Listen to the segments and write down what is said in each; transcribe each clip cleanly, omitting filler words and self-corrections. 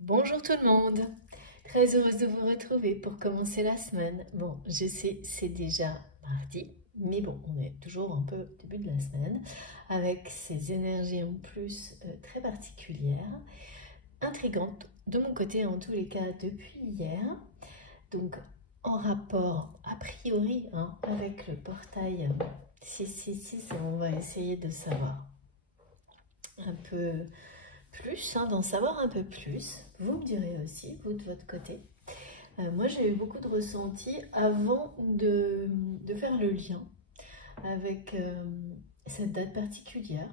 Bonjour tout le monde, très heureuse de vous retrouver pour commencer la semaine. Bon, je sais, c'est déjà mardi, mais bon, on est toujours un peu au début de la semaine, avec ces énergies en plus très particulières, intrigantes, de mon côté en tous les cas depuis hier. Donc, en rapport a priori avec le portail 666, on va essayer de savoir un peu plus, d'en savoir un peu plus. Vous me direz aussi, vous de votre côté. Moi, j'ai eu beaucoup de ressentis avant de faire le lien avec cette date particulière.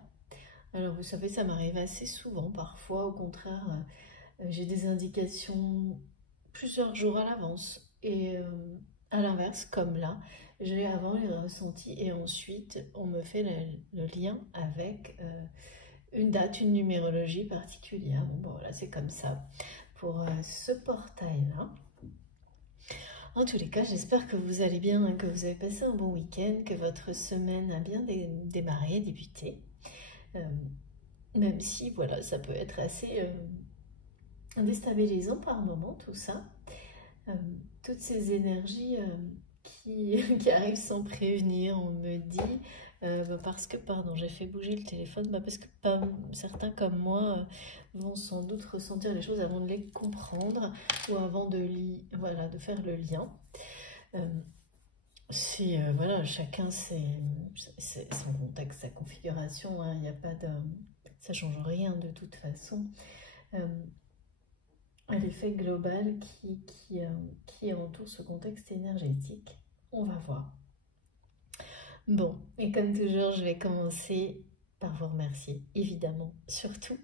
Alors, vous savez, ça m'arrive assez souvent. Parfois, au contraire, j'ai des indications plusieurs jours à l'avance. Et à l'inverse, comme là, j'ai avant les ressentis et ensuite, on me fait le lien avec une date, une numérologie particulière. Bon, voilà, c'est comme ça pour ce portail-là. En tous les cas, j'espère que vous allez bien, que vous avez passé un bon week-end, que votre semaine a bien démarré, débuté. Même si, voilà, ça peut être assez déstabilisant par moment, tout ça. Toutes ces énergies qui arrivent sans prévenir, on me dit, parce que, pardon, j'ai fait bouger le téléphone, parce que certains comme moi vont sans doute ressentir les choses avant de les comprendre ou avant voilà, de faire le lien. Voilà, chacun son contexte, sa configuration, il n'y a pas de... ça change rien de toute façon. L'effet global qui entoure ce contexte énergétique. On va voir. Bon, et comme toujours, je vais commencer par vous remercier, évidemment, surtout.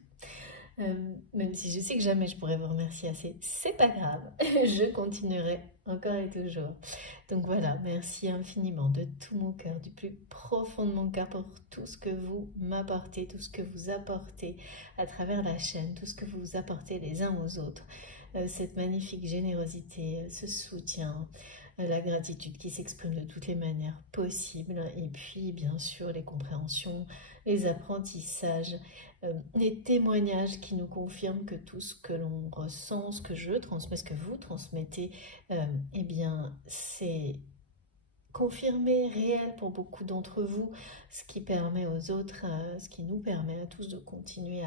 Même si je sais que jamais je pourrais vous remercier assez, c'est pas grave, je continuerai encore et toujours. Donc voilà, merci infiniment de tout mon cœur, du plus profond de mon cœur pour tout ce que vous m'apportez, tout ce que vous apportez à travers la chaîne, tout ce que vous apportez les uns aux autres, cette magnifique générosité, ce soutien, la gratitude qui s'exprime de toutes les manières possibles, et puis bien sûr les compréhensions, les apprentissages, les témoignages qui nous confirment que tout ce que l'on ressent, ce que je transmets, ce que vous transmettez, eh bien c'est confirmé, réel pour beaucoup d'entre vous, ce qui permet aux autres, ce qui nous permet à tous de continuer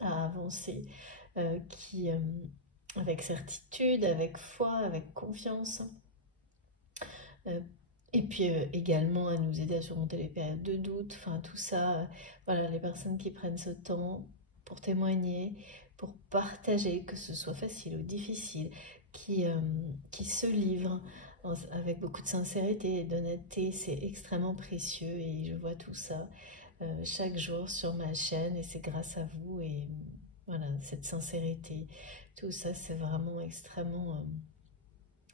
à avancer, avec certitude, avec foi, avec confiance. Et puis également à nous aider à surmonter les périodes de doute, enfin tout ça, voilà, les personnes qui prennent ce temps pour témoigner, pour partager, que ce soit facile ou difficile, qui se livrent avec beaucoup de sincérité et d'honnêteté, c'est extrêmement précieux et je vois tout ça chaque jour sur ma chaîne et c'est grâce à vous et voilà, cette sincérité, tout ça c'est vraiment extrêmement...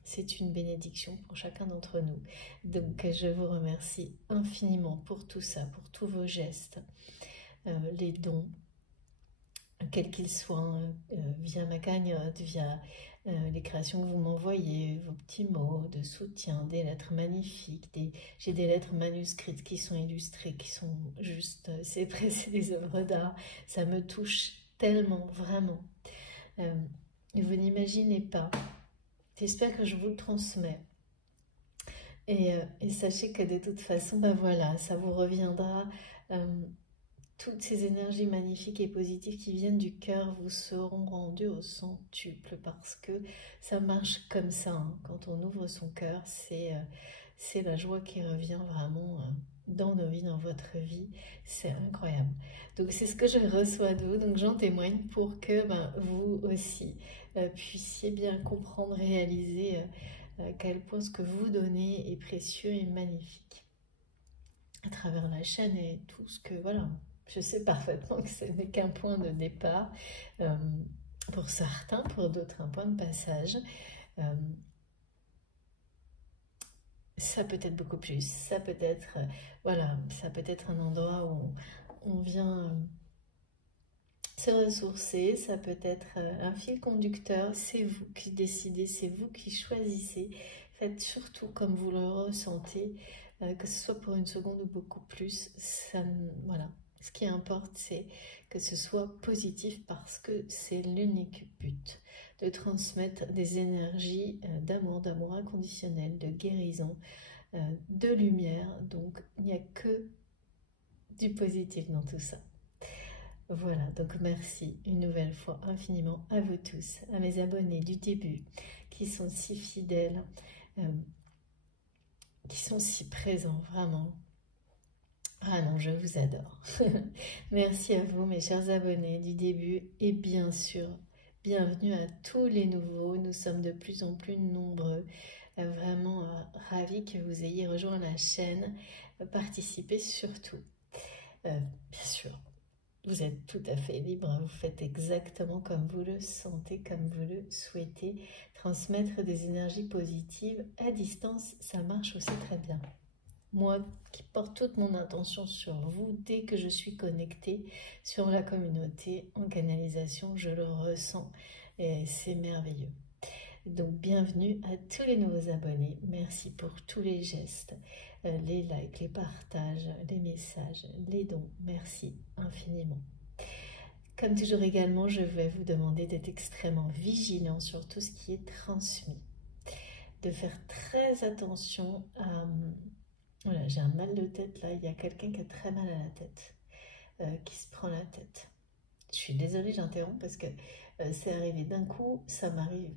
c'est une bénédiction pour chacun d'entre nous. Donc je vous remercie infiniment pour tout ça, pour tous vos gestes, les dons, quels qu'ils soient, via ma cagnotte, via les créations que vous m'envoyez, vos petits mots de soutien, des lettres magnifiques, j'ai des lettres manuscrites qui sont illustrées, qui sont juste, c'est presque des œuvres d'art, ça me touche tellement, vraiment. Vous n'imaginez pas. J'espère que je vous le transmets. Et sachez que de toute façon, voilà, ça vous reviendra. Toutes ces énergies magnifiques et positives qui viennent du cœur vous seront rendues au centuple parce que ça marche comme ça. Quand on ouvre son cœur, c'est la joie qui revient vraiment dans nos vies, dans votre vie. C'est incroyable. Donc c'est ce que je reçois de vous. Donc j'en témoigne pour que vous aussi puissiez bien comprendre, réaliser à quel point ce que vous donnez est précieux et magnifique à travers la chaîne et tout ce que, voilà, je sais parfaitement que ce n'est qu'un point de départ pour certains, pour d'autres un point de passage. Ça peut être beaucoup plus, ça peut être, voilà, ça peut être un endroit où on vient se ressourcer, ça peut être un fil conducteur, c'est vous qui décidez, c'est vous qui choisissez. Faites surtout comme vous le ressentez, que ce soit pour une seconde ou beaucoup plus. Voilà. Ce qui importe, c'est que ce soit positif parce que c'est l'unique but, de transmettre des énergies d'amour inconditionnel, de guérison, de lumière. Donc il n'y a que du positif dans tout ça. Voilà, donc merci une nouvelle fois infiniment à vous tous, à mes abonnés du début, qui sont si fidèles, qui sont si présents, vraiment. Ah non, je vous adore. Merci à vous, mes chers abonnés du début, et bien sûr, bienvenue à tous les nouveaux. Nous sommes de plus en plus nombreux. Vraiment ravis que vous ayez rejoint la chaîne. Participez surtout. Bien sûr, vous êtes tout à fait libre. Vous faites exactement comme vous le sentez, comme vous le souhaitez. Transmettre des énergies positives à distance, ça marche aussi très bien. Moi qui porte toute mon attention sur vous, dès que je suis connectée sur la communauté en canalisation, je le ressens et c'est merveilleux. Donc bienvenue à tous les nouveaux abonnés, merci pour tous les gestes, les likes, les partages, les messages, les dons, merci infiniment. Comme toujours également, je vais vous demander d'être extrêmement vigilant sur tout ce qui est transmis, de faire très attention à... Voilà, j'ai un mal de tête là, il y a quelqu'un qui a très mal à la tête, qui se prend la tête. Je suis désolée, j'interromps parce que c'est arrivé d'un coup, ça m'arrive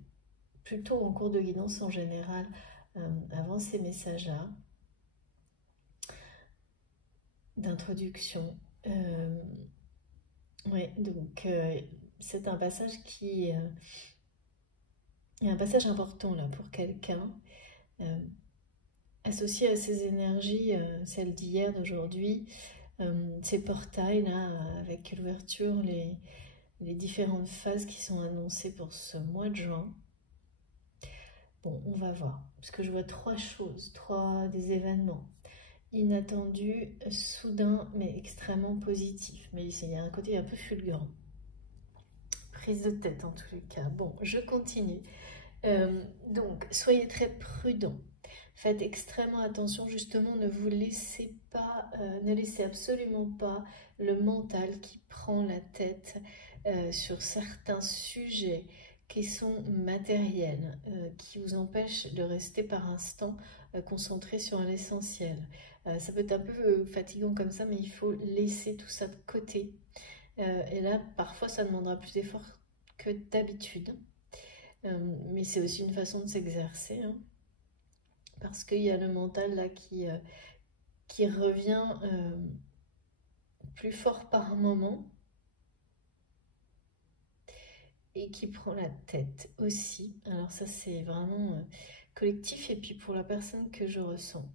plutôt en cours de guidance en général, avant ces messages-là, d'introduction. Ouais, donc c'est un passage qui est un passage important là pour quelqu'un. Associé à ces énergies, celles d'hier, d'aujourd'hui, ces portails là, avec l'ouverture, les différentes phases qui sont annoncées pour ce mois de juin. Bon, on va voir, parce que je vois trois choses, des événements inattendus, soudains, mais extrêmement positifs. Mais ici, il y a un côté un peu fulgurant. Prise de tête en tous les cas. Bon, je continue. Donc, soyez très prudents. Faites extrêmement attention, justement, ne vous laissez pas, ne laissez absolument pas le mental qui prend la tête sur certains sujets qui sont matériels, qui vous empêchent de rester par instant concentré sur l'essentiel. Ça peut être un peu fatigant comme ça, mais il faut laisser tout ça de côté. Et là, parfois, ça demandera plus d'efforts que d'habitude. Mais c'est aussi une façon de s'exercer, hein, parce qu'il y a le mental là qui revient plus fort par un moment et qui prend la tête aussi. Alors ça c'est vraiment collectif, et puis pour la personne que je ressens.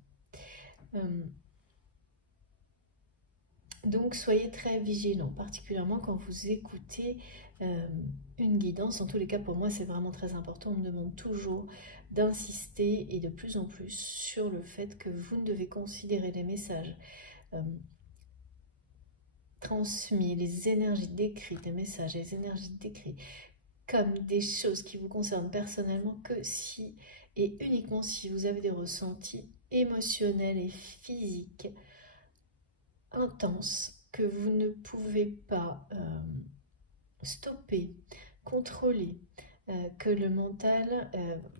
Donc soyez très vigilants, particulièrement quand vous écoutez une guidance. En tous les cas, pour moi, c'est vraiment très important. On me demande toujours d'insister, et de plus en plus, sur le fait que vous ne devez considérer les messages transmis, les énergies décrites, les messages, les énergies décrites, comme des choses qui vous concernent personnellement, que si et uniquement si vous avez des ressentis émotionnels et physiques intenses que vous ne pouvez pas stopper, contrôler, que le mental,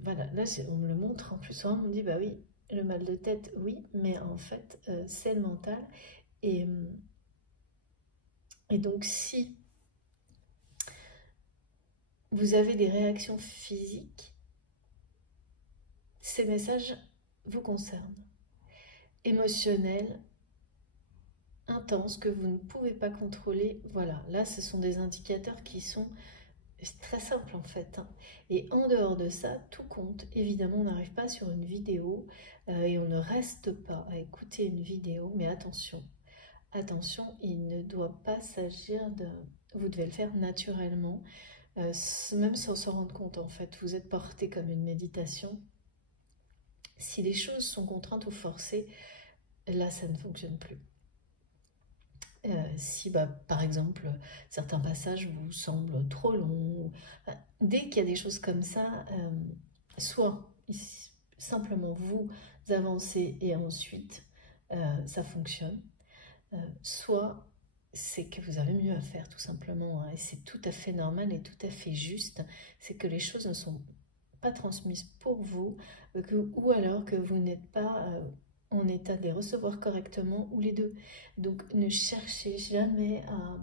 voilà, là on me le montre en plus, on me dit bah oui, le mal de tête, oui, mais en fait c'est le mental, et donc si vous avez des réactions physiques, ces messages vous concernent, émotionnels, intenses, que vous ne pouvez pas contrôler. Voilà, là ce sont des indicateurs qui sont très simples en fait, hein. Et en dehors de ça, tout compte. Évidemment, on n'arrive pas sur une vidéo et on ne reste pas à écouter une vidéo, mais attention, attention, il ne doit pas s'agir de... Vous devez le faire naturellement, même sans s'en rendre compte en fait. Vous êtes porté comme une méditation. Si les choses sont contraintes ou forcées, là ça ne fonctionne plus. Si par exemple certains passages vous semblent trop longs, dès qu'il y a des choses comme ça, soit simplement vous avancez et ensuite ça fonctionne, soit c'est que vous avez mieux à faire tout simplement, hein, et c'est tout à fait normal et tout à fait juste. C'est que les choses ne sont pas transmises pour vous, ou alors que vous n'êtes pas en état de les recevoir correctement, ou les deux. Donc ne cherchez jamais à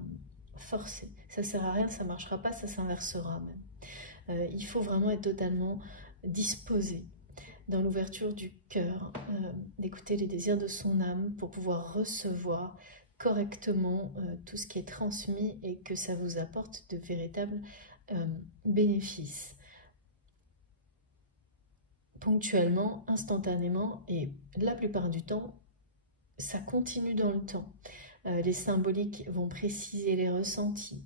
forcer, ça sert à rien, ça marchera pas, ça s'inversera même. Il faut vraiment être totalement disposé dans l'ouverture du cœur, d'écouter les désirs de son âme pour pouvoir recevoir correctement tout ce qui est transmis et que ça vous apporte de véritables bénéfices. Ponctuellement, instantanément, et la plupart du temps, ça continue dans le temps. Les symboliques vont préciser les ressentis.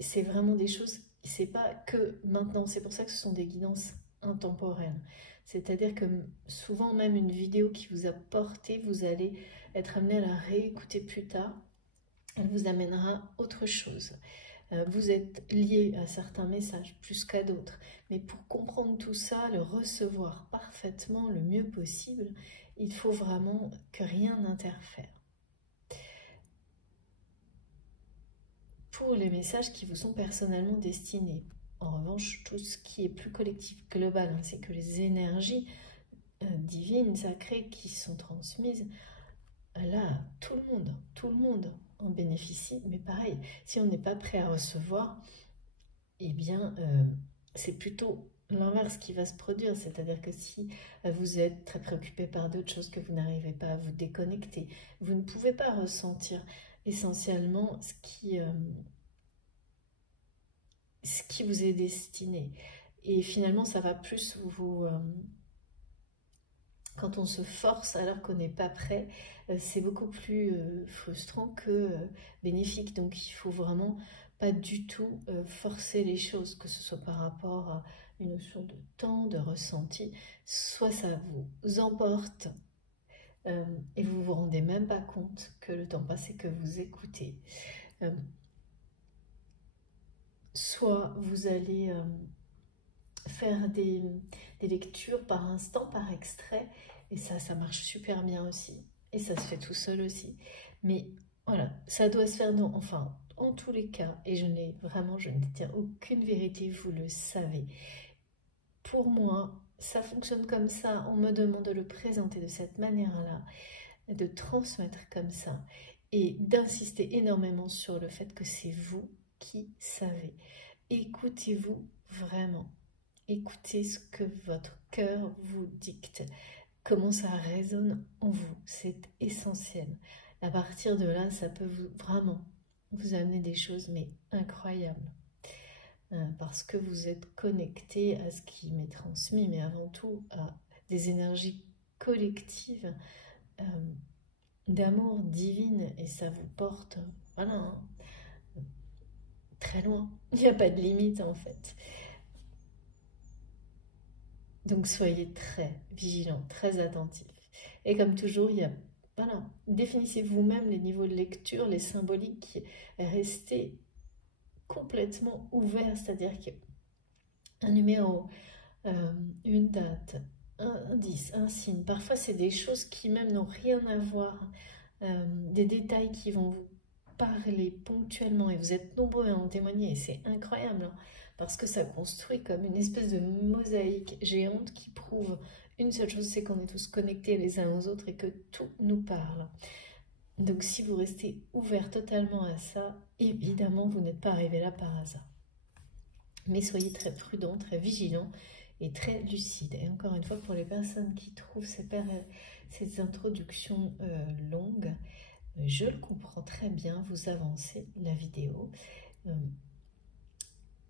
C'est vraiment des choses, c'est pas que maintenant, c'est pour ça que ce sont des guidances intemporelles. C'est-à-dire que souvent, même une vidéo qui vous a porté, vous allez être amené à la réécouter plus tard. Elle vous amènera autre chose. Vous êtes lié à certains messages plus qu'à d'autres. Mais pour comprendre tout ça, le recevoir parfaitement, le mieux possible, il faut vraiment que rien n'interfère. Pour les messages qui vous sont personnellement destinés, en revanche, tout ce qui est plus collectif, global, ainsi que les énergies divines, sacrées qui sont transmises, là, tout le monde en bénéficie. Mais pareil, si on n'est pas prêt à recevoir, eh bien, c'est plutôt l'inverse qui va se produire. C'est-à-dire que si vous êtes très préoccupé par d'autres choses, que vous n'arrivez pas à vous déconnecter, vous ne pouvez pas ressentir essentiellement ce qui vous est destiné. Et finalement, ça va plus vous... quand on se force alors qu'on n'est pas prêt, c'est beaucoup plus frustrant que bénéfique. Donc il faut vraiment pas du tout forcer les choses, que ce soit par rapport à une notion de temps, de ressenti, soit ça vous emporte et vous vous rendez même pas compte que le temps passe et que vous écoutez. Soit vous allez faire des lectures par instant, par extrait, et ça marche super bien aussi, et ça se fait tout seul aussi. Mais voilà, ça doit se faire enfin, en tous les cas, et je ne détiens aucune vérité, vous le savez. Pour moi, ça fonctionne comme ça, on me demande de le présenter de cette manière-là, de transmettre comme ça, et d'insister énormément sur le fait que c'est vous qui savez. Écoutez-vous vraiment. Écoutez ce que votre cœur vous dicte, comment ça résonne en vous, c'est essentiel. À partir de là, ça peut vraiment vous amener des choses mais incroyables, parce que vous êtes connecté à ce qui m'est transmis, mais avant tout à des énergies collectives d'amour divine, et ça vous porte, voilà, hein, très loin. Il n'y a pas de limite en fait. Donc soyez très vigilants, très attentifs. Et comme toujours, voilà, définissez vous-même les niveaux de lecture, les symboliques, restez complètement ouverts, c'est-à-dire qu'un numéro, une date, un indice, un signe, parfois c'est des choses qui même n'ont rien à voir, des détails qui vont vous parler ponctuellement, et vous êtes nombreux à en témoigner, et c'est incroyable, hein, parce que ça construit comme une espèce de mosaïque géante qui prouve une seule chose, c'est qu'on est tous connectés les uns aux autres et que tout nous parle. Donc si vous restez ouvert totalement à ça, évidemment vous n'êtes pas arrivé là par hasard. Mais soyez très prudents, très vigilants et très lucides. Et encore une fois, pour les personnes qui trouvent ces introductions longues, je le comprends très bien, vous avancez la vidéo.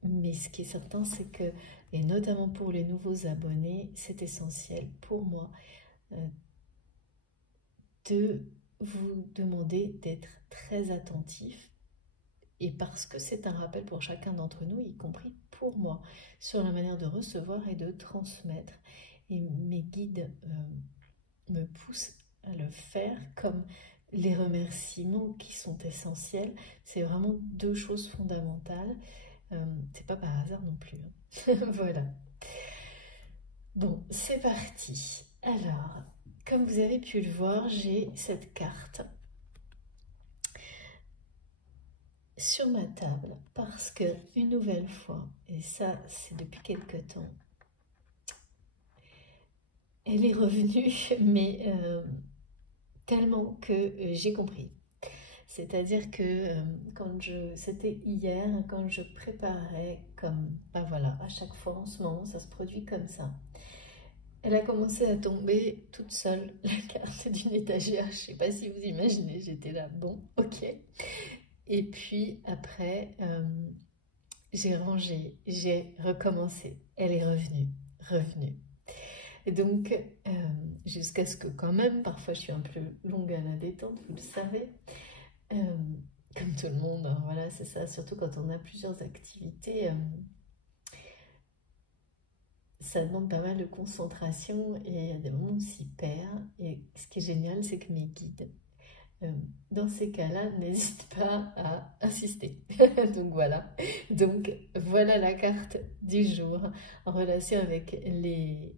Mais ce qui est certain, c'est que, et notamment pour les nouveaux abonnés, c'est essentiel pour moi de vous demander d'être très attentif, et parce que c'est un rappel pour chacun d'entre nous, y compris pour moi, sur la manière de recevoir et de transmettre. Et mes guides me poussent à le faire, comme les remerciements qui sont essentiels. C'est vraiment deux choses fondamentales. C'est pas par hasard non plus. Voilà. Bon, c'est parti. Alors, comme vous avez pu le voir, j'ai cette carte sur ma table parce que, une nouvelle fois, et ça c'est depuis quelque temps, elle est revenue, mais tellement que j'ai compris. C'est-à-dire que c'était hier, quand je préparais, comme, ben voilà, à chaque fois en ce moment, ça se produit comme ça. Elle a commencé à tomber toute seule, la carte d'une étagère. Je ne sais pas si vous imaginez, j'étais là, bon, ok. Et puis après, j'ai rangé, j'ai recommencé. Elle est revenue. Et donc, jusqu'à ce que quand même, parfois je suis un peu longue à la détente, vous le savez. Euh, Comme tout le monde, hein, voilà, c'est ça. Surtout quand on a plusieurs activités, ça demande pas mal de concentration et il y a des moments où on s'y perd. Et ce qui est génial, c'est que mes guides, dans ces cas-là, n'hésitent pas à insister. Donc voilà. Donc voilà la carte du jour en relation avec les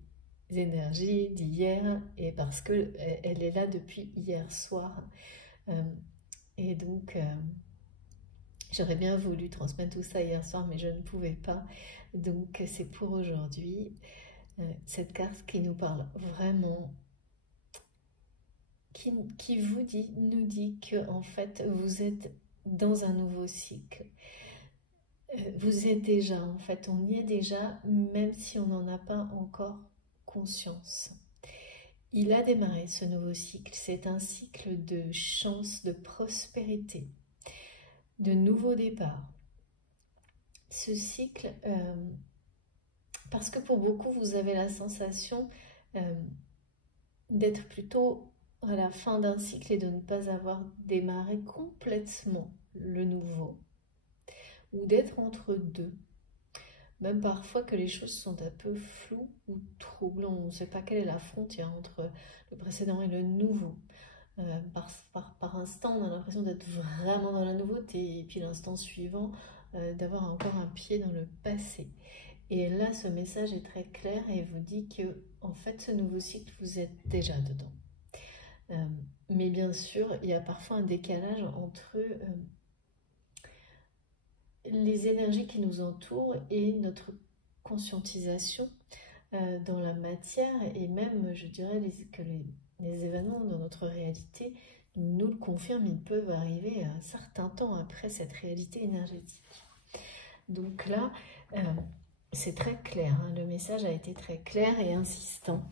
énergies d'hier et parce que elle est là depuis hier soir. Euh, et donc j'aurais bien voulu transmettre tout ça hier soir, mais je ne pouvais pas. Donc c'est pour aujourd'hui. Cette carte qui nous parle vraiment, qui nous dit que en fait vous êtes dans un nouveau cycle. Vous êtes déjà, en fait, on y est déjà, même si on n'en a pas encore conscience. Il a démarré ce nouveau cycle, c'est un cycle de chance, de prospérité, de nouveau départ. Ce cycle, parce que pour beaucoup, vous avez la sensation d'être plutôt à la fin d'un cycle et de ne pas avoir démarré complètement le nouveau, ou d'être entre deux. Même parfois que les choses sont un peu floues ou troubles, on ne sait pas quelle est la frontière entre le précédent et le nouveau. Par instant, on a l'impression d'être vraiment dans la nouveauté, et puis l'instant suivant, d'avoir encore un pied dans le passé. Et là, ce message est très clair et vous dit que, en fait, ce nouveau cycle, vous êtes déjà dedans. Mais bien sûr, il y a parfois un décalage entre les énergies qui nous entourent et notre conscientisation dans la matière, et même, je dirais, que les événements dans notre réalité nous le confirment, ils peuvent arriver un certain temps après cette réalité énergétique. Donc là, c'est très clair, hein, le message a été très clair et insistant.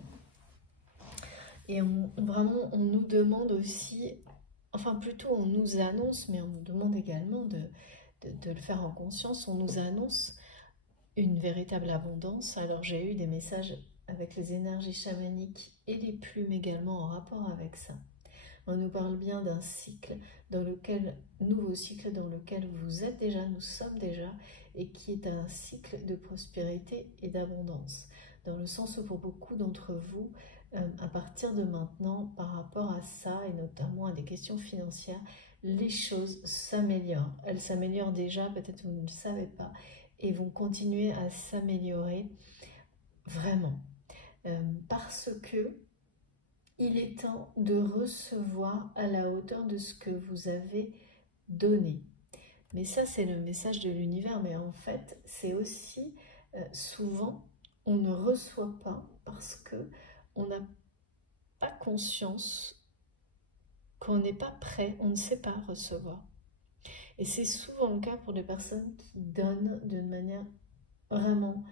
Et vraiment, on nous demande aussi, enfin plutôt on nous annonce, mais on nous demande également de le faire en conscience, on nous annonce une véritable abondance. Alors j'ai eu des messages avec les énergies chamaniques et les plumes également en rapport avec ça. On nous parle bien d'un cycle dans lequel, nouveau cycle dans lequel vous êtes déjà, nous sommes déjà, et qui est un cycle de prospérité et d'abondance. Dans le sens où pour beaucoup d'entre vous, à partir de maintenant, par rapport à ça, et notamment à des questions financières, les choses s'améliorent. Elles s'améliorent déjà, peut-être vous ne le savez pas, et vont continuer à s'améliorer vraiment. Parce que il est temps de recevoir à la hauteur de ce que vous avez donné. Mais ça, c'est le message de l'univers. Mais en fait, c'est aussi souvent, on ne reçoit pas parce qu'on n'a pas conscience, qu'on n'est pas prêt, on ne sait pas recevoir. Et c'est souvent le cas pour les personnes qui donnent d'une manière vraiment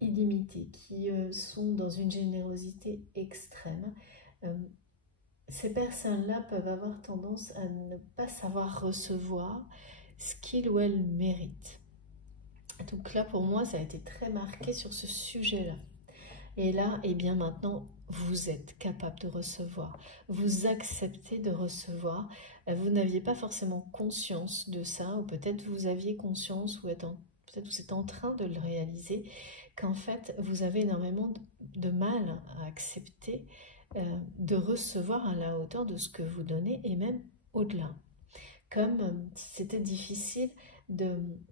illimitée, qui sont dans une générosité extrême. Ces personnes-là peuvent avoir tendance à ne pas savoir recevoir ce qu'ils ou elles méritent. Donc là, pour moi, ça a été très marqué sur ce sujet-là. Et là, et bien maintenant, vous êtes capable de recevoir. Vous acceptez de recevoir. Vous n'aviez pas forcément conscience de ça, ou peut-être vous aviez conscience, ou peut-être vous êtes en train de le réaliser, qu'en fait, vous avez énormément de mal à accepter de recevoir à la hauteur de ce que vous donnez, et même au-delà. Comme c'était difficile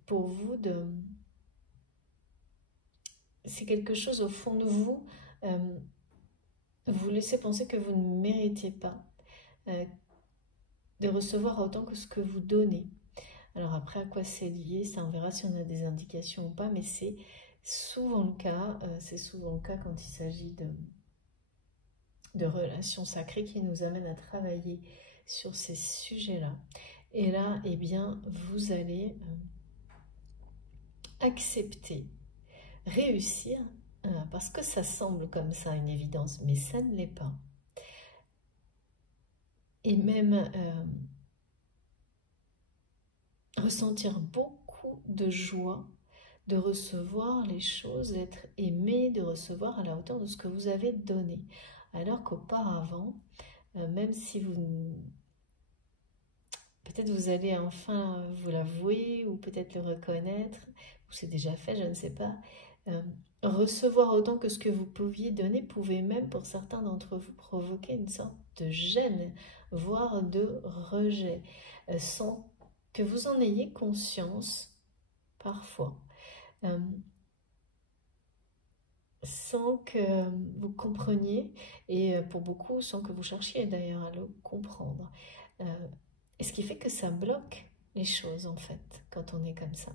pour vous de... C'est quelque chose au fond de vous, vous laissez penser que vous ne méritez pas de recevoir autant que ce que vous donnez. Alors après, à quoi c'est lié, ça on verra si on a des indications ou pas, mais c'est souvent le cas, quand il s'agit de relations sacrées qui nous amènent à travailler sur ces sujets-là. Et là, eh bien, vous allez accepter, réussir, parce que ça semble comme ça une évidence, mais ça ne l'est pas. Et même ressentir beaucoup de joie de recevoir les choses, d'être aimé, de recevoir à la hauteur de ce que vous avez donné. Alors qu'auparavant, même si vous... Peut-être vous allez enfin vous l'avouer ou peut-être le reconnaître, ou c'est déjà fait, je ne sais pas. Recevoir autant que ce que vous pouviez donner pouvait même pour certains d'entre vous provoquer une sorte de gêne, voire de rejet, sans que vous en ayez conscience parfois. Sans que vous compreniez, et pour beaucoup sans que vous cherchiez d'ailleurs à le comprendre. Et ce qui fait que ça bloque les choses en fait, quand on est comme ça.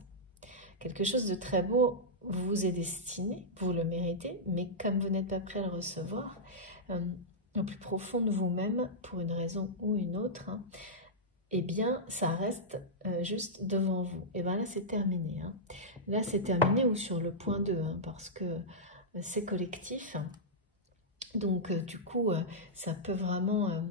Quelque chose de très beau vous est destiné, vous le méritez, mais comme vous n'êtes pas prêt à le recevoir, au plus profond de vous-même, pour une raison ou une autre, eh bien, ça reste juste devant vous. Et bien là, c'est terminé. Là, c'est terminé, ou sur le point 2, parce que c'est collectif. Donc, du coup, ça peut vraiment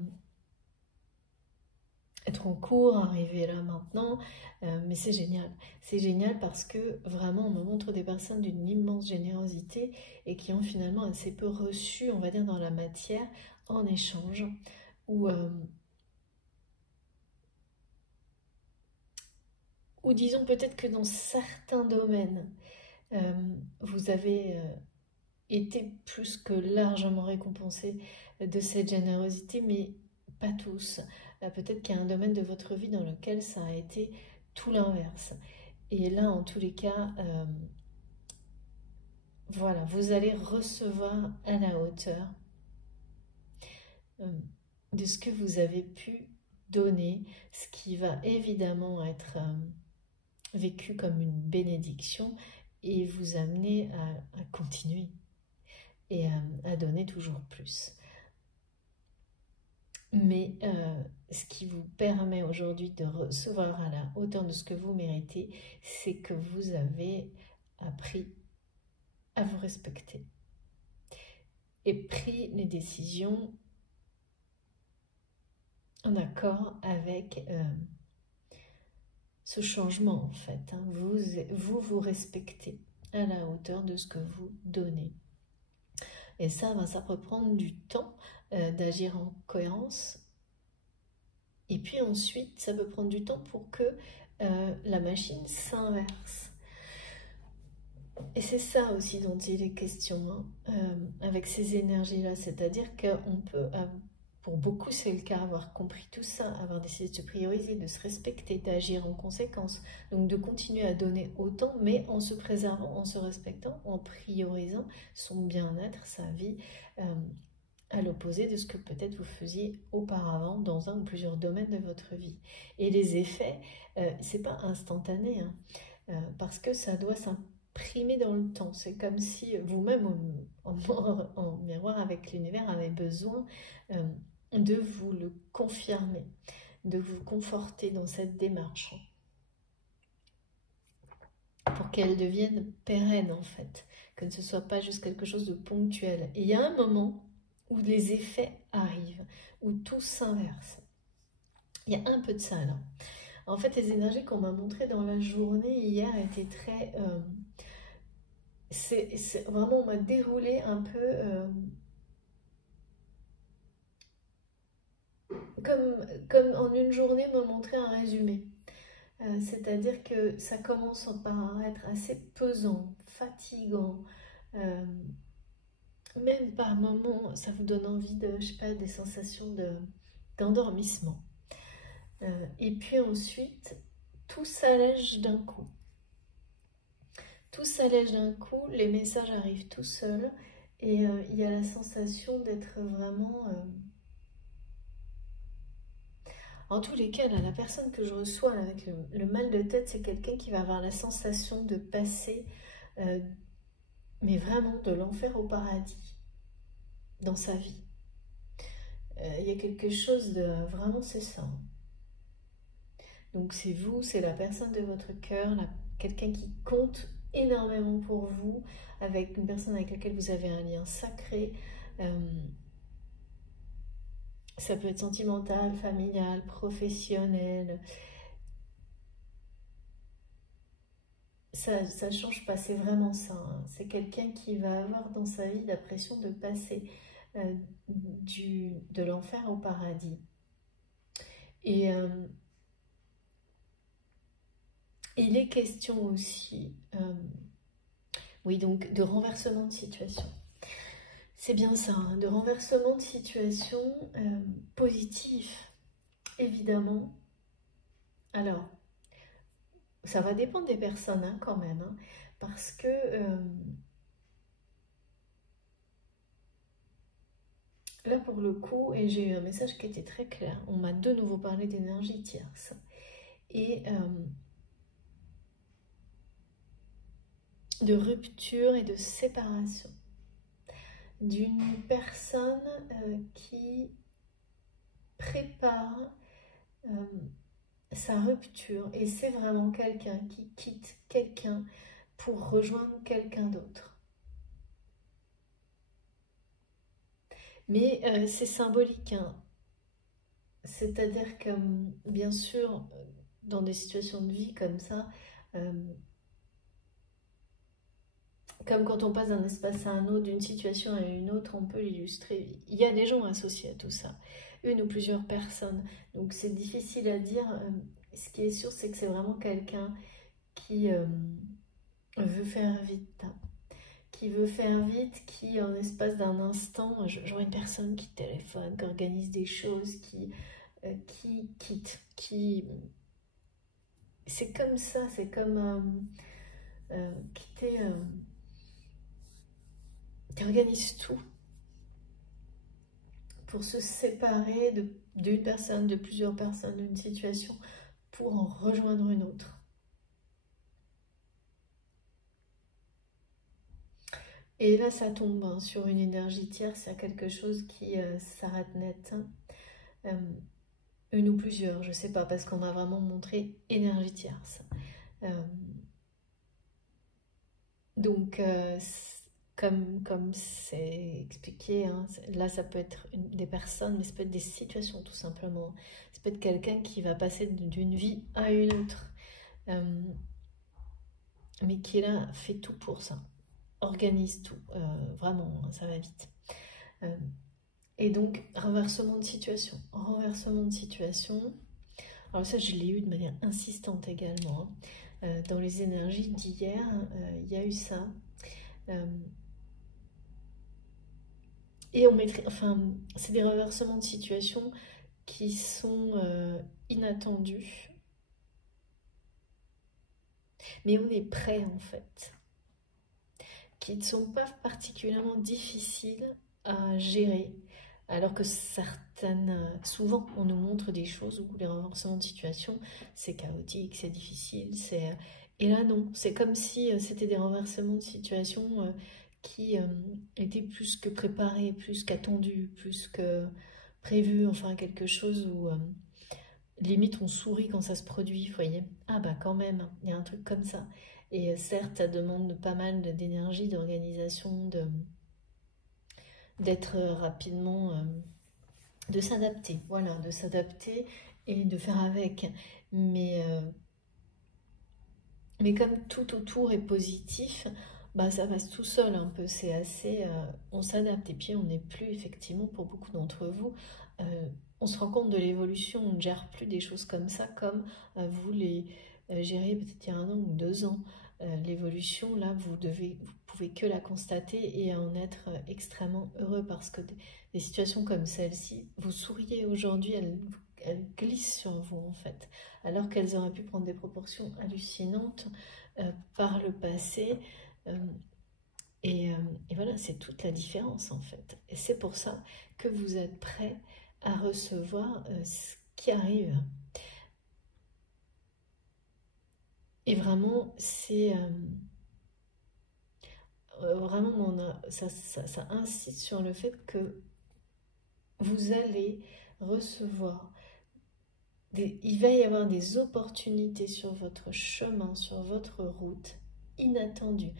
être en cours, arriver là maintenant. Mais c'est génial. C'est génial parce que vraiment, on me montre des personnes d'une immense générosité et qui ont finalement assez peu reçu, on va dire, dans la matière, en échange. Ou disons peut-être que dans certains domaines, vous avez été plus que largement récompensé de cette générosité, mais pas tous. Peut-être qu'il y a un domaine de votre vie dans lequel ça a été tout l'inverse. Et là, en tous les cas, voilà, vous allez recevoir à la hauteur de ce que vous avez pu donner, ce qui va évidemment être vécu comme une bénédiction et vous amener à continuer et à donner toujours plus. Mais ce qui vous permet aujourd'hui de recevoir à la hauteur de ce que vous méritez, c'est que vous avez appris à vous respecter et pris les décisions en accord avec ce changement en fait. Vous respectez à la hauteur de ce que vous donnez. Et ça, ça peut prendre du temps d'agir en cohérence. Et puis ensuite, ça peut prendre du temps pour que la machine s'inverse. Et c'est ça aussi dont il est question avec ces énergies-là. C'est-à-dire qu'on peut, pour beaucoup c'est le cas, avoir compris tout ça, avoir décidé de se prioriser, de se respecter, d'agir en conséquence. Donc de continuer à donner autant, mais en se préservant, en se respectant, en priorisant son bien-être, sa vie, à l'opposé de ce que peut-être vous faisiez auparavant dans un ou plusieurs domaines de votre vie. Et les effets, c'est pas instantané, parce que ça doit s'imprimer dans le temps. C'est comme si vous-même, en miroir avec l'univers, avez besoin de vous le confirmer, de vous conforter dans cette démarche, pour qu'elle devienne pérenne en fait, que ce ne soit pas juste quelque chose de ponctuel. Et il y a un moment où les effets arrivent, où tout s'inverse. Il y a un peu de ça là. En fait, les énergies qu'on m'a montrées dans la journée hier étaient très... vraiment, on m'a déroulé un peu comme en une journée me montrer un résumé. C'est-à-dire que ça commence par être assez pesant, fatigant, même par moments, ça vous donne envie de, je sais pas, des sensations d'endormissement. Et puis ensuite, tout s'allège d'un coup. Tout s'allège d'un coup, les messages arrivent tout seuls et il y a la sensation d'être vraiment En tous les cas, là, la personne que je reçois là, avec le mal de tête, c'est quelqu'un qui va avoir la sensation de passer, mais vraiment de l'enfer au paradis dans sa vie. Il y a quelque chose de vraiment, c'est ça. Donc c'est vous, c'est la personne de votre cœur, quelqu'un qui compte énormément pour vous, avec une personne avec laquelle vous avez un lien sacré. Ça peut être sentimental, familial, professionnel. Ça change pas, c'est vraiment ça. Hein. C'est quelqu'un qui va avoir dans sa vie la pression de passer de l'enfer au paradis. Et il est question aussi, oui, donc de renversement de situation. C'est bien ça, hein, de renversement de situation positif, évidemment. Alors, ça va dépendre des personnes hein, quand même, hein, parce que là pour le coup, et j'ai eu un message qui était très clair, on m'a de nouveau parlé d'énergie tierce. Et de rupture et de séparation d'une personne qui prépare sa rupture et c'est vraiment quelqu'un qui quitte quelqu'un pour rejoindre quelqu'un d'autre. Mais c'est symbolique, hein. C'est-à-dire que bien sûr, dans des situations de vie comme ça, comme quand on passe d'un espace à un autre, d'une situation à une autre, on peut l'illustrer. Il y a des gens associés à tout ça, une ou plusieurs personnes. Donc c'est difficile à dire. Ce qui est sûr, c'est que c'est vraiment quelqu'un qui veut faire vite. Qui veut faire vite, qui en espace d'un instant, je vois une personne qui téléphone, qui organise des choses, qui quitte, qui... C'est comme ça, c'est comme quitter... qui organise tout pour se séparer d'une personne, de plusieurs personnes, d'une situation, pour en rejoindre une autre. Et là, ça tombe hein, sur une énergie tierce, il y a quelque chose qui s'arrête net. Une ou plusieurs, je sais pas, parce qu'on m'a vraiment montré énergie tierce. Donc, comme c'est expliqué, hein, là ça peut être des personnes, mais ça peut être des situations tout simplement. Ça peut être quelqu'un qui va passer d'une vie à une autre, mais qui là fait tout pour ça, organise tout, vraiment, ça va vite. Et donc, renversement de situation. Renversement de situation, alors ça je l'ai eu de manière insistante également. Hein. Dans les énergies d'hier, il y a eu ça. Et on mettrait, enfin, c'est des renversements de situation qui sont inattendus. Mais on est prêt en fait. Qui ne sont pas particulièrement difficiles à gérer. Alors que souvent on nous montre des choses où les renversements de situation, c'est chaotique, c'est difficile, et là non, c'est comme si c'était des renversements de situation qui étaient plus que préparés, plus qu'attendus, plus que prévus, enfin quelque chose où limite on sourit quand ça se produit, vous voyez. Ah bah quand même, il y a un truc comme ça. Et certes, ça demande pas mal d'énergie, d'organisation, d'être rapidement, de s'adapter, voilà, de s'adapter et de faire avec. Mais comme tout autour est positif, bah ça passe tout seul un peu, c'est assez, on s'adapte et puis on n'est plus effectivement pour beaucoup d'entre vous, on se rend compte de l'évolution, on ne gère plus des choses comme ça, comme vous les gériez peut-être il y a 1 an ou 2 ans. L'évolution, là, vous pouvez que la constater et en être extrêmement heureux parce que des situations comme celle-ci, vous souriez aujourd'hui, elles glissent sur vous en fait, alors qu'elles auraient pu prendre des proportions hallucinantes par le passé. Et voilà, c'est toute la différence en fait. Et c'est pour ça que vous êtes prêt à recevoir ce qui arrive. Et vraiment, c'est vraiment, ça insiste sur le fait que vous allez recevoir, il va y avoir des opportunités sur votre chemin, sur votre route, inattendues,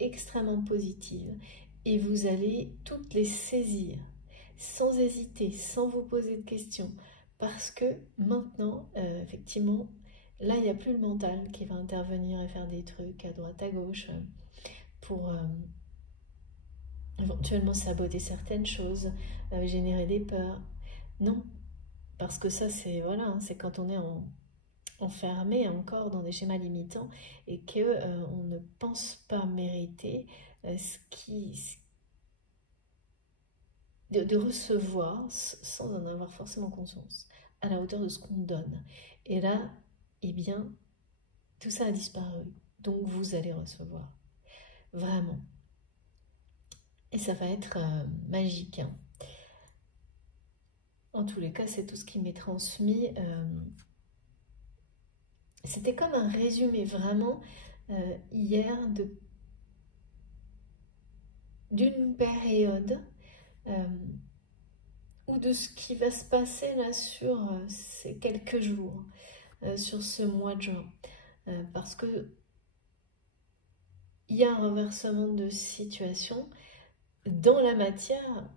extrêmement positives, et vous allez toutes les saisir, sans hésiter, sans vous poser de questions, parce que maintenant, effectivement, là, il n'y a plus le mental qui va intervenir et faire des trucs à droite, à gauche, pour éventuellement saboter certaines choses, générer des peurs. Non, parce que ça, c'est voilà, hein, c'est quand on est enfermé encore dans des schémas limitants et que on ne pense pas mériter de recevoir sans en avoir forcément conscience, à la hauteur de ce qu'on donne. Et là, eh bien, tout ça a disparu. Donc vous allez recevoir. Vraiment. Et ça va être magique. Hein. En tous les cas, c'est tout ce qui m'est transmis. C'était comme un résumé vraiment hier d'une période ou de ce qui va se passer là sur ces quelques jours, sur ce mois de juin. Parce que il y a un renversement de situation dans la matière,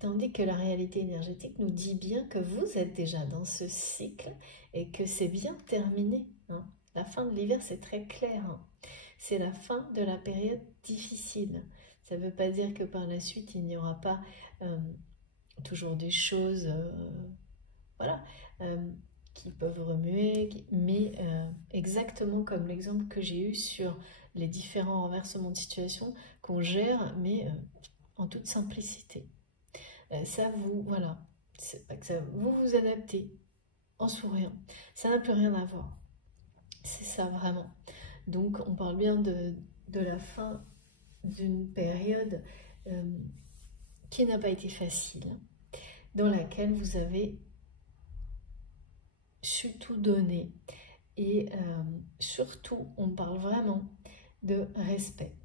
tandis que la réalité énergétique nous dit bien que vous êtes déjà dans ce cycle et que c'est bien terminé. Hein. La fin de l'hiver, c'est très clair. Hein. C'est la fin de la période difficile. Ça ne veut pas dire que par la suite, il n'y aura pas toujours des choses voilà, qui peuvent remuer, mais exactement comme l'exemple que j'ai eu sur les différents renversements de situation qu'on gère, mais en toute simplicité. Ça vous, voilà, c'est pas que ça, vous vous adaptez en souriant. Ça n'a plus rien à voir. C'est ça vraiment. Donc on parle bien de la fin d'une période qui n'a pas été facile, dans laquelle vous avez su tout donner. Et surtout, on parle vraiment de respect.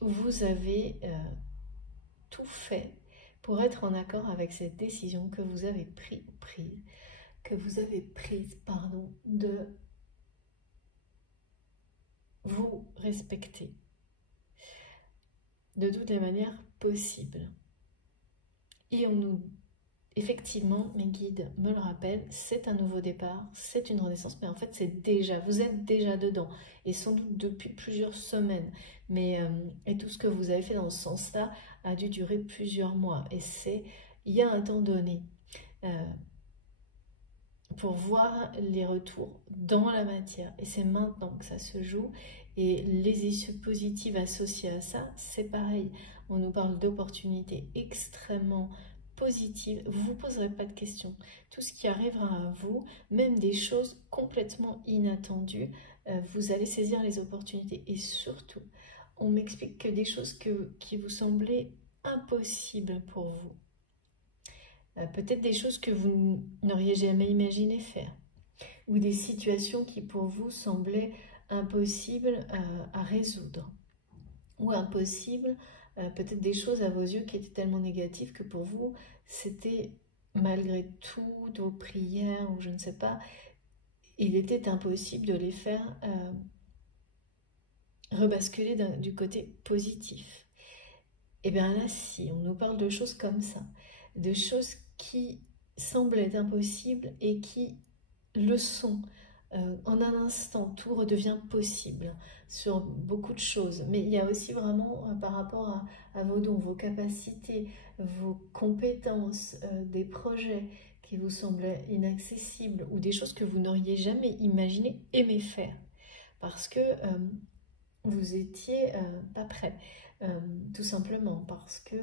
Vous avez tout fait pour être en accord avec cette décision que vous avez prise, de vous respecter de toutes les manières possibles. Et effectivement, mes guides me le rappellent, c'est un nouveau départ, c'est une renaissance, mais en fait, vous êtes déjà dedans, et sans doute depuis plusieurs semaines. Et tout ce que vous avez fait dans ce sens-là a dû durer plusieurs mois. Et il y a un temps donné pour voir les retours dans la matière. Et c'est maintenant que ça se joue. Et les issues positives associées à ça, c'est pareil. On nous parle d'opportunités extrêmement positives. Vous ne vous poserez pas de questions. Tout ce qui arrivera à vous, même des choses complètement inattendues, vous allez saisir les opportunités. Et surtout, on m'explique que des choses qui vous semblaient impossibles pour vous, peut-être des choses que vous n'auriez jamais imaginé faire, ou des situations qui pour vous semblaient impossibles à résoudre, ou impossibles, peut-être des choses à vos yeux qui étaient tellement négatives que pour vous, c'était malgré toutes vos prières, ou je ne sais pas, il était impossible de les faire rebasculer du côté positif. Et bien là, si, on nous parle de choses comme ça, de choses qui semblaient impossibles et qui le sont. En un instant, tout redevient possible sur beaucoup de choses. Mais il y a aussi vraiment, par rapport à vos dons, vos capacités, vos compétences, des projets qui vous semblaient inaccessibles ou des choses que vous n'auriez jamais imaginé aimer faire. Parce que vous étiez pas prêt. Tout simplement parce que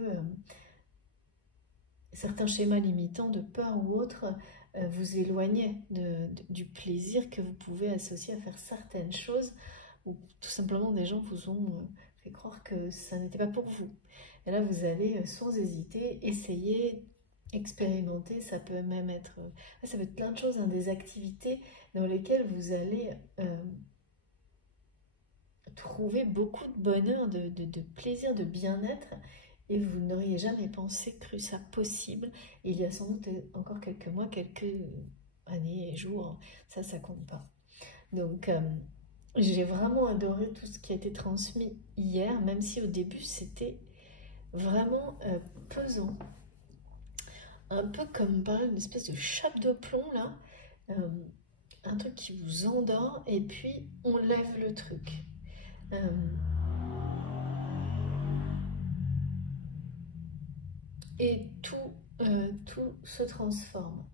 certains schémas limitants de peur ou autres vous éloignaient du plaisir que vous pouvez associer à faire certaines choses, ou tout simplement des gens vous ont fait croire que ça n'était pas pour vous. Et là, vous allez sans hésiter essayer expérimenter, ça peut même être, ça peut être plein de choses, hein, des activités dans lesquelles vous allez trouver beaucoup de bonheur, de plaisir, de bien-être, et vous n'auriez jamais pensé, cru ça possible, il y a sans doute encore quelques mois, quelques années et jours, ça compte pas. Donc, j'ai vraiment adoré tout ce qui a été transmis hier, même si au début c'était vraiment pesant. Un peu comme par une espèce de chape de plomb là, euh, un truc qui vous endort et puis on lève le truc. Euh, et tout se transforme.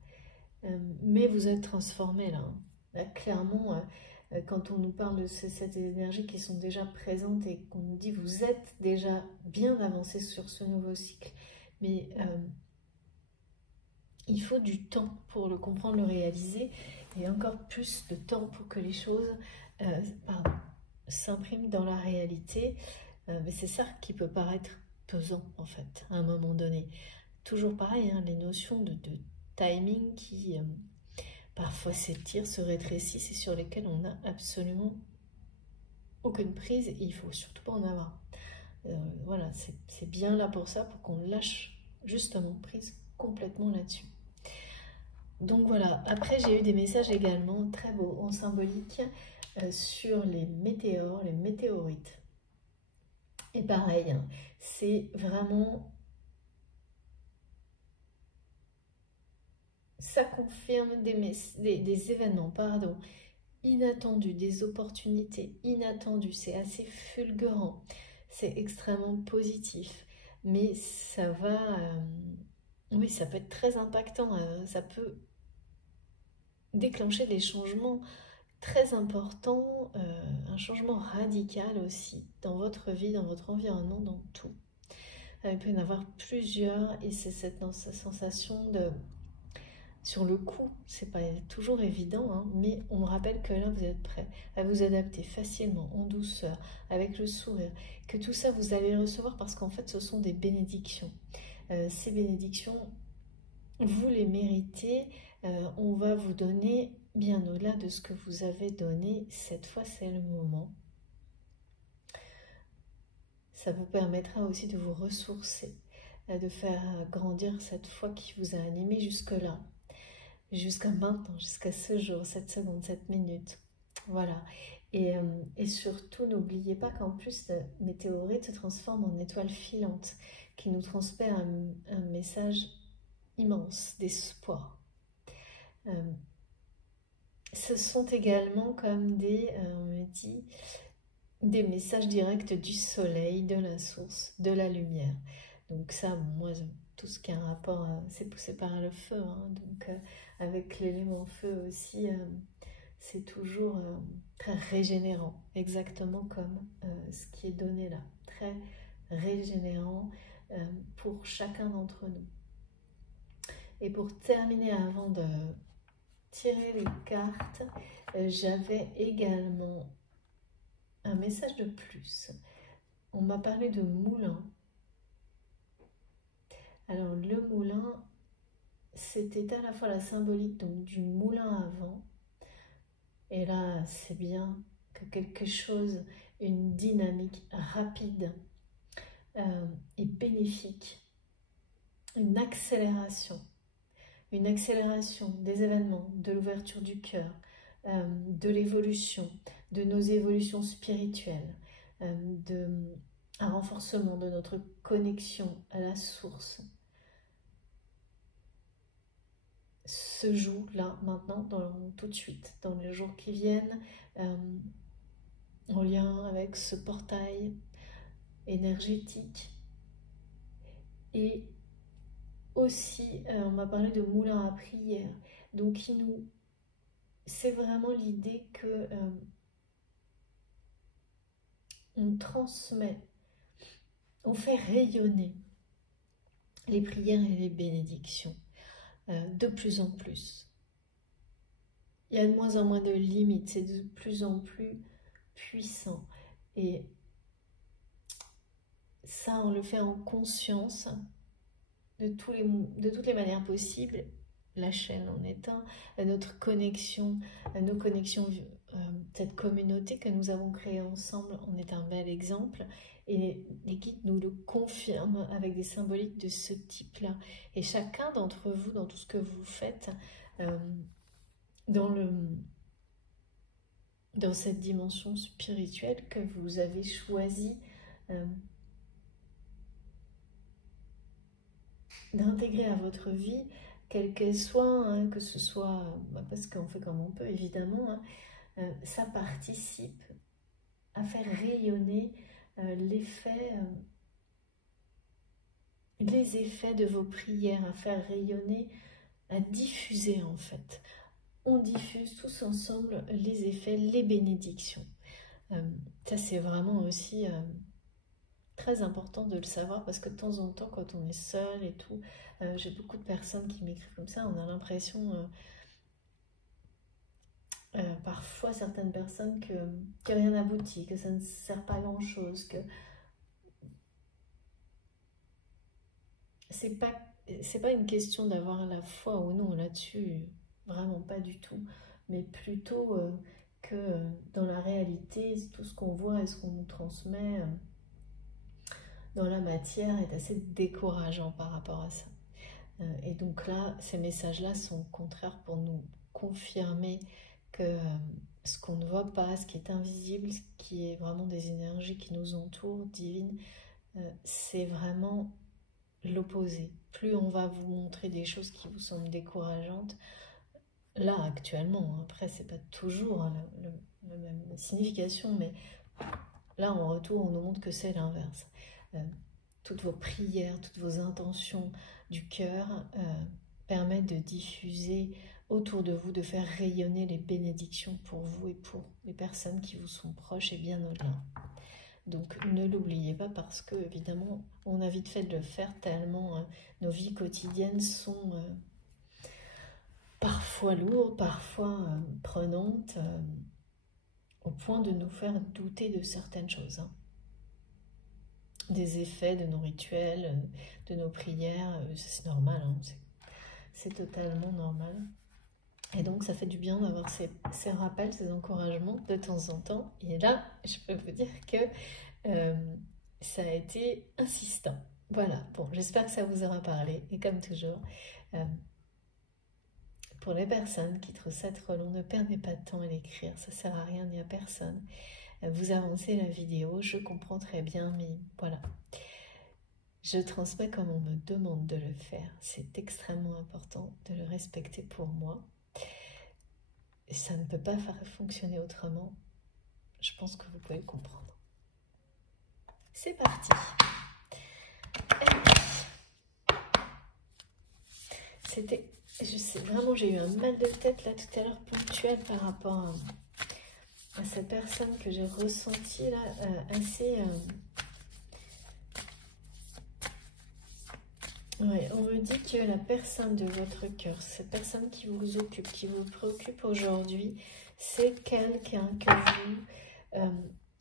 Mais vous êtes transformé là, hein. Là, clairement, quand on nous parle de ces énergies qui sont déjà présentes et qu'on nous dit vous êtes déjà bien avancé sur ce nouveau cycle, mais il faut du temps pour le comprendre, le réaliser, et encore plus de temps pour que les choses s'impriment dans la réalité. Mais c'est ça qui peut paraître pesant en fait, à un moment donné. Toujours pareil, hein, les notions de timing qui parfois s'étirent, se rétrécissent et sur lesquelles on n'a absolument aucune prise et il faut surtout pas en avoir. Voilà, c'est bien là pour ça, pour qu'on lâche justement prise complètement là-dessus. Donc voilà, après j'ai eu des messages également très beaux en symbolique sur les météores, les météorites. Et pareil, hein, c'est vraiment... Ça confirme des événements, pardon, inattendus, des opportunités inattendues. C'est assez fulgurant, c'est extrêmement positif. Mais ça va... oui, ça peut être très impactant, ça peut déclencher des changements très importants, un changement radical aussi dans votre vie, dans votre environnement, dans tout. Il peut y en avoir plusieurs et c'est cette sensation de... Sur le coup, c'est pas toujours évident, hein, mais on me rappelle que là, vous êtes prêt à vous adapter facilement, en douceur, avec le sourire, que tout ça, vous allez le recevoir parce qu'en fait, ce sont des bénédictions. Ces bénédictions, vous les méritez. On va vous donner bien au-delà de ce que vous avez donné. Cette fois, c'est le moment. Ça vous permettra aussi de vous ressourcer, de faire grandir cette foi qui vous a animé jusque-là, jusqu'à maintenant, jusqu'à ce jour, cette seconde, cette minute. Voilà. Et surtout, n'oubliez pas qu'en plus, la météorite se transforme en étoile filante qui nous transmet un message immense d'espoir. Ce sont également comme on me dit, des messages directs du soleil, de la source, de la lumière. Donc ça, moi, tout ce qui a un rapport, c'est poussé par le feu, hein, donc avec l'élément feu aussi, c'est toujours très régénérant, exactement comme ce qui est donné là, très régénérant pour chacun d'entre nous. Et pour terminer, avant de tirer les cartes, j'avais également un message de plus. On m'a parlé de moulin. Alors le moulin, c'était à la fois la symbolique donc du moulin à vent. Et là, c'est bien que quelque chose, une dynamique rapide et bénéfique, une accélération des événements, de l'ouverture du cœur, de l'évolution, de nos évolutions spirituelles, un renforcement de notre connexion à la source, se joue là, maintenant, tout de suite, dans les jours qui viennent, en lien avec ce portail énergétique. Et aussi, on m'a parlé de moulin à prière, donc c'est vraiment l'idée que on transmet, on fait rayonner les prières et les bénédictions de plus en plus. Il y a de moins en moins de limites, c'est de plus en plus puissant. Et ça, on le fait en conscience. de toutes les manières possibles. La chaîne en est un, notre connexion, nos connexions, cette communauté que nous avons créée ensemble en est un bel exemple. Et les guides nous le confirment avec des symboliques de ce type-là. Et chacun d'entre vous, dans tout ce que vous faites, dans cette dimension spirituelle que vous avez choisi d'intégrer à votre vie, quelle qu'elle soit, hein, que ce soit, parce qu'on fait comme on peut évidemment, hein, ça participe à faire rayonner les effets de vos prières, à faire rayonner, à diffuser en fait. On diffuse tous ensemble les effets, les bénédictions. Ça c'est vraiment aussi très important de le savoir parce que de temps en temps quand on est seul et tout, j'ai beaucoup de personnes qui m'écrivent comme ça, on a l'impression parfois certaines personnes que rien n'aboutit, que ça ne sert pas à grand chose, que c'est pas une question d'avoir la foi ou non là-dessus, vraiment pas du tout, mais plutôt que dans la réalité, tout ce qu'on voit et ce qu'on nous transmet dans la matière est assez décourageant par rapport à ça. Et donc là, ces messages-là sont au contraire pour nous confirmer que ce qu'on ne voit pas, ce qui est invisible, ce qui est vraiment des énergies qui nous entourent, divines, c'est vraiment l'opposé. Plus on va vous montrer des choses qui vous semblent décourageantes, là actuellement, après c'est pas toujours la même signification, mais là en retour on nous montre que c'est l'inverse. Toutes vos prières, toutes vos intentions du cœur permettent de diffuser autour de vous, de faire rayonner les bénédictions pour vous et pour les personnes qui vous sont proches et bien au-delà. Donc ne l'oubliez pas parce que évidemment on a vite fait de le faire tellement nos vies quotidiennes sont parfois lourdes, parfois prenantes, au point de nous faire douter de certaines choses. Des effets de nos rituels, de nos prières, c'est normal, c'est totalement normal. Et donc ça fait du bien d'avoir ces rappels, ces encouragements de temps en temps. Et là, je peux vous dire que ça a été insistant. Voilà, bon, j'espère que ça vous aura parlé. Et comme toujours, pour les personnes qui trouvent ça trop long, ne perdez pas de temps à l'écrire, ça sert à rien ni à personne. Vous avancez la vidéo, je comprends très bien, mais voilà. Je transmets comme on me demande de le faire. C'est extrêmement important de le respecter pour moi. Et ça ne peut pas fonctionner autrement. Je pense que vous pouvez le comprendre. C'est parti. C'était, je sais, vraiment j'ai eu un mal de tête là tout à l'heure ponctuel par rapport à cette personne que j'ai ressentie là, assez... Ouais, on me dit que la personne de votre cœur, cette personne qui vous occupe, qui vous préoccupe aujourd'hui, c'est quelqu'un que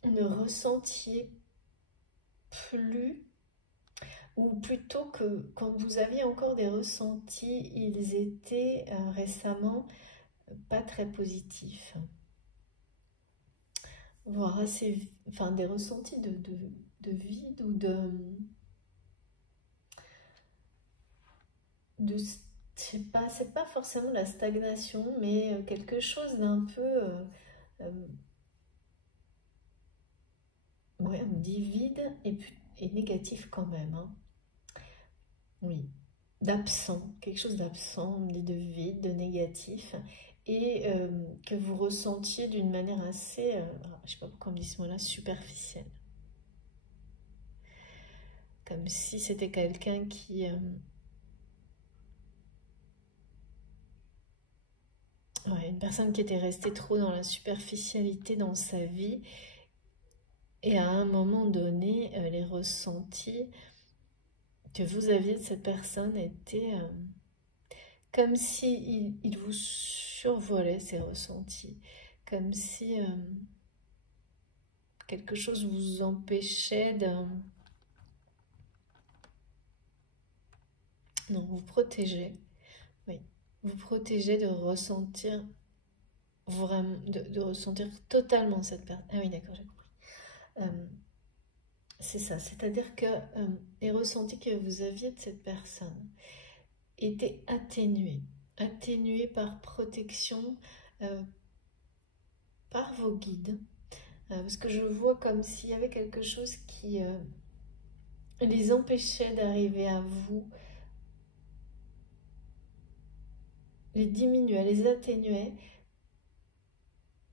vous ne ressentiez plus, ou plutôt que quand vous aviez encore des ressentis, ils étaient récemment pas très positifs. Voire assez, enfin des ressentis de vide ou je sais pas, c'est pas forcément la stagnation, mais quelque chose d'un peu, ouais, on me dit vide et négatif quand même, hein. Oui, d'absent, quelque chose d'absent, on me dit de vide, de négatif, et que vous ressentiez d'une manière assez, je sais pas pourquoi on me dit ce mot-là, superficielle. Comme si c'était quelqu'un qui... ouais, une personne qui était restée trop dans la superficialité dans sa vie, et à un moment donné, les ressentis que vous aviez de cette personne étaient comme si il vous survolait ces ressentis, comme si quelque chose vous empêchait Non, vous protégez. Oui. Vous protégez de ressentir vraiment, de ressentir totalement cette perte. Ah oui, d'accord, j'ai compris. C'est ça, c'est-à-dire que les ressentis que vous aviez de cette personne étaient atténués par protection, par vos guides. Parce que je vois comme s'il y avait quelque chose qui les empêchait d'arriver à vous, les diminuait, les atténuait.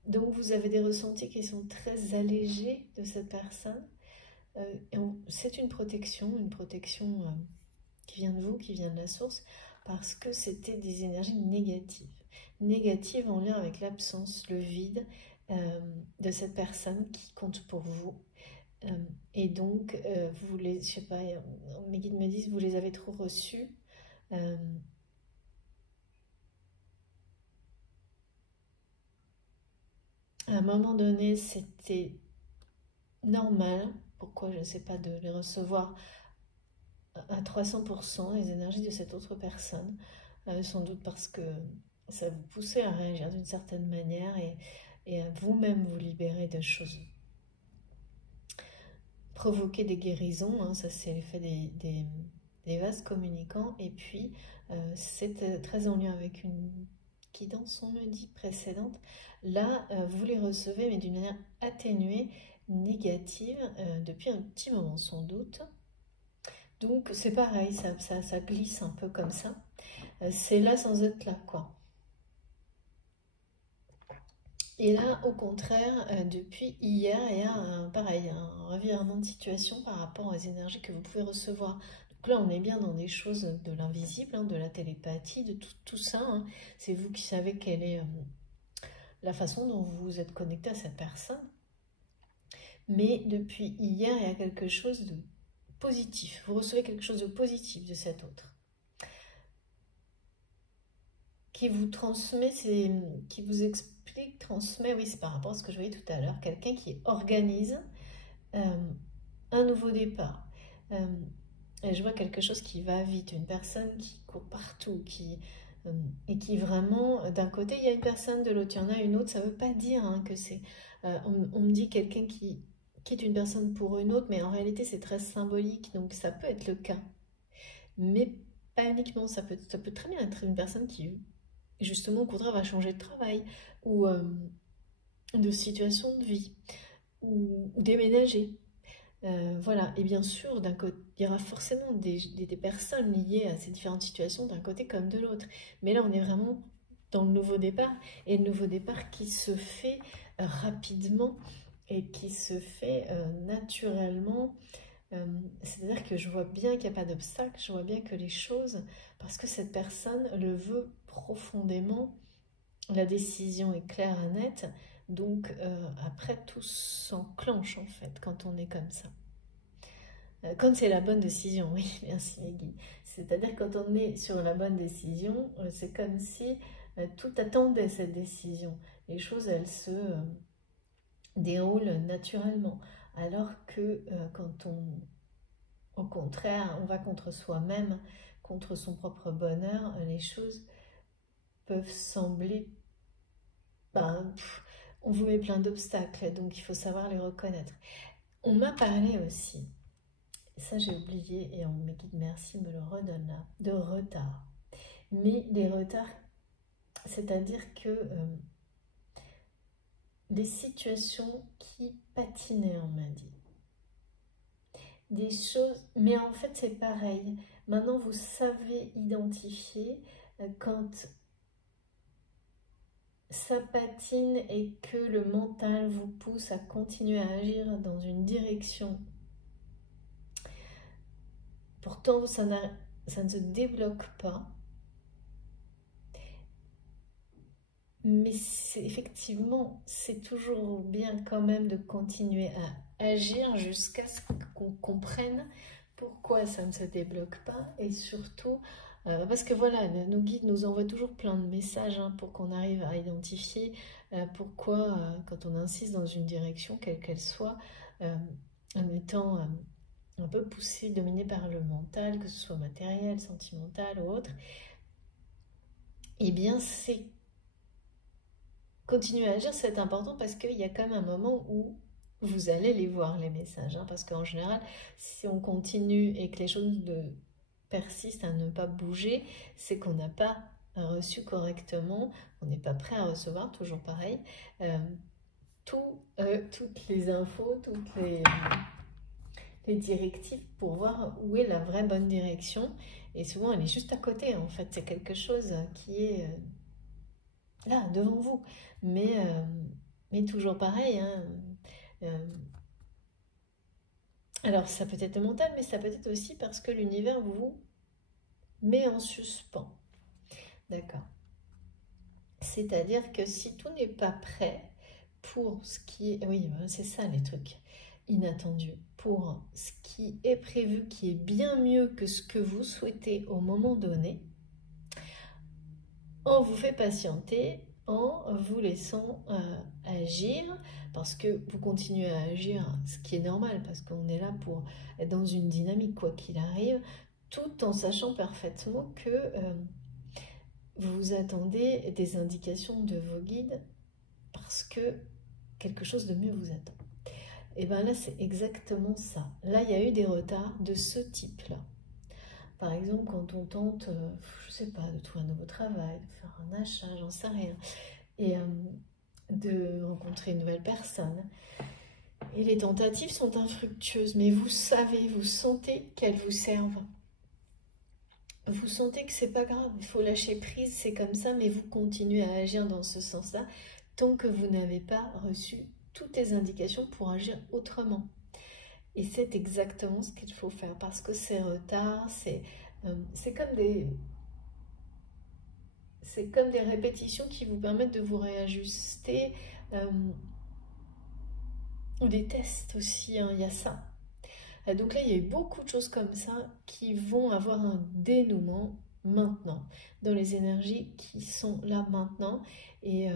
Donc vous avez des ressentis qui sont très allégés de cette personne. C'est une protection qui vient de vous, qui vient de la source, parce que c'était des énergies négatives. Négatives en lien avec l'absence, le vide de cette personne qui compte pour vous. Et donc, vous les, je sais pas, mes guides me disent, vous les avez trop reçus. À un moment donné, c'était normal. Pourquoi, je ne sais pas, de les recevoir à 300%, les énergies de cette autre personne. Sans doute parce que ça vous poussait à réagir d'une certaine manière et à vous-même vous libérer de choses. Provoquer des guérisons, hein, ça c'est l'effet des vases communicants. Et puis, c'est très en lien avec une guidance, on me dit, précédente. Là, vous les recevez, mais d'une manière atténuée, négative, depuis un petit moment sans doute. Donc c'est pareil, ça glisse un peu comme ça. C'est là sans être là, quoi. Et là, au contraire, depuis hier, il y a pareil, un revirement de situation par rapport aux énergies que vous pouvez recevoir. Donc là, on est bien dans des choses de l'invisible, hein, de la télépathie, de tout ça. Hein. C'est vous qui savez quelle est la façon dont vous vous êtes connecté à cette personne. Mais depuis hier, il y a quelque chose de positif. Vous recevez quelque chose de positif de cet autre. Qui vous transmet, qui vous explique, transmet, oui, c'est par rapport à ce que je voyais tout à l'heure, quelqu'un qui organise un nouveau départ. Et je vois quelque chose qui va vite, une personne qui court partout, et qui vraiment, d'un côté il y a une personne, de l'autre il y en a une autre, ça ne veut pas dire hein, que c'est... on me dit quelqu'un qui est une personne pour une autre, mais en réalité c'est très symbolique, donc ça peut être le cas. Mais pas uniquement, ça peut très bien être une personne qui justement, au contraire, va changer de travail ou de situation de vie ou déménager. Voilà, et bien sûr, d'un côté, il y aura forcément des personnes liées à ces différentes situations d'un côté comme de l'autre. Mais là, on est vraiment dans le nouveau départ, et le nouveau départ qui se fait rapidement et qui se fait naturellement. C'est-à-dire que je vois bien qu'il n'y a pas d'obstacle, je vois bien que les choses, parce que cette personne le veut profondément, la décision est claire et nette, donc après tout s'enclenche en fait quand on est comme ça. Quand c'est la bonne décision, oui, merci Meggy. C'est-à-dire quand on est sur la bonne décision, c'est comme si tout attendait cette décision. Les choses, elles se déroulent naturellement. Alors que quand au contraire, on va contre soi-même, contre son propre bonheur, les choses peuvent sembler... on vous met plein d'obstacles, donc il faut savoir les reconnaître. On m'a parlé aussi, ça j'ai oublié, et mes guides merci me le redonnent là, de retard. Mais les retards, c'est-à-dire que des situations qui patinaient, on m'a dit. Des choses, mais en fait c'est pareil. Maintenant vous savez identifier quand ça patine et que le mental vous pousse à continuer à agir dans une direction. Pourtant ça ne se débloque pas. Mais effectivement, c'est toujours bien quand même de continuer à agir jusqu'à ce qu'on comprenne pourquoi ça ne se débloque pas. Et surtout, parce que voilà, nos guides nous envoient toujours plein de messages hein, pour qu'on arrive à identifier pourquoi, quand on insiste dans une direction, quelle qu'elle soit, en étant un peu poussé, dominé par le mental, que ce soit matériel, sentimental ou autre, eh bien c'est continuer à agir, c'est important parce qu'il y a quand même un moment où vous allez les voir, les messages. Hein, parce qu'en général, si on continue et que les choses persistent à ne pas bouger, c'est qu'on n'a pas reçu correctement, on n'est pas prêt à recevoir, toujours pareil, toutes les infos, toutes les directives pour voir où est la vraie bonne direction. Et souvent, elle est juste à côté, en fait. C'est quelque chose qui est là, devant vous. Mais toujours pareil, hein. Euh, alors, ça peut être mental, mais ça peut être aussi parce que l'univers vous met en suspens. D'accord. C'est-à-dire que si tout n'est pas prêt pour ce qui est... Oui, c'est ça les trucs inattendus. Pour ce qui est prévu, qui est bien mieux que ce que vous souhaitez au moment donné, on vous fait patienter en vous laissant agir, parce que vous continuez à agir, ce qui est normal, parce qu'on est là pour être dans une dynamique quoi qu'il arrive, tout en sachant parfaitement que vous attendez des indications de vos guides, parce que quelque chose de mieux vous attend. Et bien là, c'est exactement ça. Là, il y a eu des retards de ce type-là. Par exemple, quand on tente, je sais pas, de trouver un nouveau travail, de faire un achat, j'en sais rien, et de rencontrer une nouvelle personne. Et les tentatives sont infructueuses, mais vous savez, vous sentez qu'elles vous servent. Vous sentez que c'est pas grave, il faut lâcher prise, c'est comme ça, mais vous continuez à agir dans ce sens-là tant que vous n'avez pas reçu toutes les indications pour agir autrement. Et c'est exactement ce qu'il faut faire, parce que ces retards, c'est comme des répétitions qui vous permettent de vous réajuster, ou des tests aussi, hein, il y a ça. Donc là, il y a eu beaucoup de choses comme ça qui vont avoir un dénouement maintenant, dans les énergies qui sont là maintenant. Et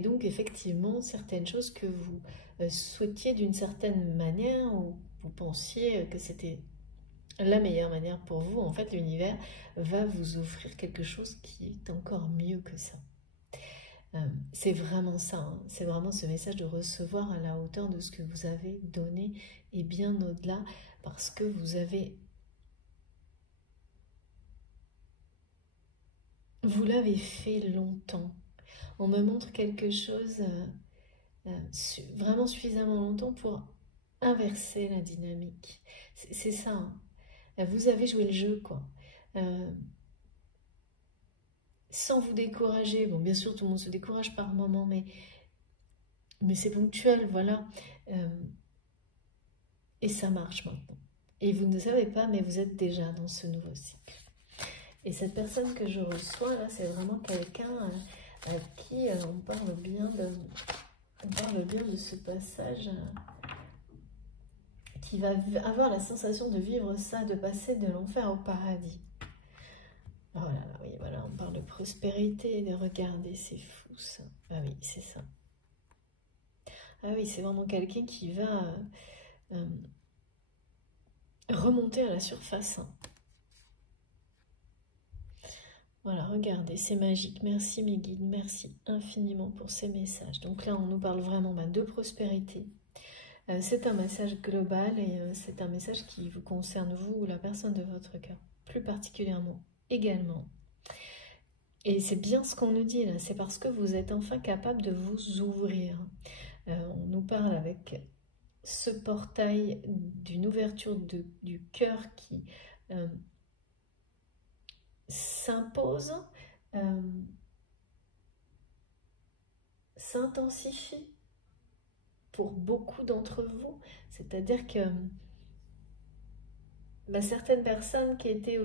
donc, effectivement, certaines choses que vous souhaitiez d'une certaine manière, ou vous pensiez que c'était la meilleure manière pour vous, en fait, l'univers va vous offrir quelque chose qui est encore mieux que ça. C'est vraiment ça, hein. C'est vraiment ce message de recevoir à la hauteur de ce que vous avez donné et bien au-delà, parce que vous l'avez fait longtemps. On me montre quelque chose vraiment suffisamment longtemps pour inverser la dynamique. C'est ça, hein. Vous avez joué le jeu, quoi. Sans vous décourager. Bon, bien sûr, tout le monde se décourage par moment, mais c'est ponctuel, voilà. Et ça marche maintenant. Et vous ne savez pas, mais vous êtes déjà dans ce nouveau cycle. Et cette personne que je reçois, là, c'est vraiment quelqu'un à qui on parle bien de ce passage, qui va avoir la sensation de vivre ça, de passer de l'enfer au paradis. Oh là là, oui, voilà, on parle de prospérité, de regarder, c'est fou ça. Ah oui, c'est ça. Ah oui, c'est vraiment quelqu'un qui va remonter à la surface. Voilà, regardez, c'est magique. Merci mes guides, merci infiniment pour ces messages. Donc là, on nous parle vraiment de prospérité. C'est un message global et c'est un message qui vous concerne, vous ou la personne de votre cœur, plus particulièrement également. Et c'est bien ce qu'on nous dit là, c'est parce que vous êtes enfin capable de vous ouvrir. On nous parle avec ce portail d'une ouverture du cœur qui s'impose, s'intensifie pour beaucoup d'entre vous. C'est-à-dire que certaines personnes qui étaient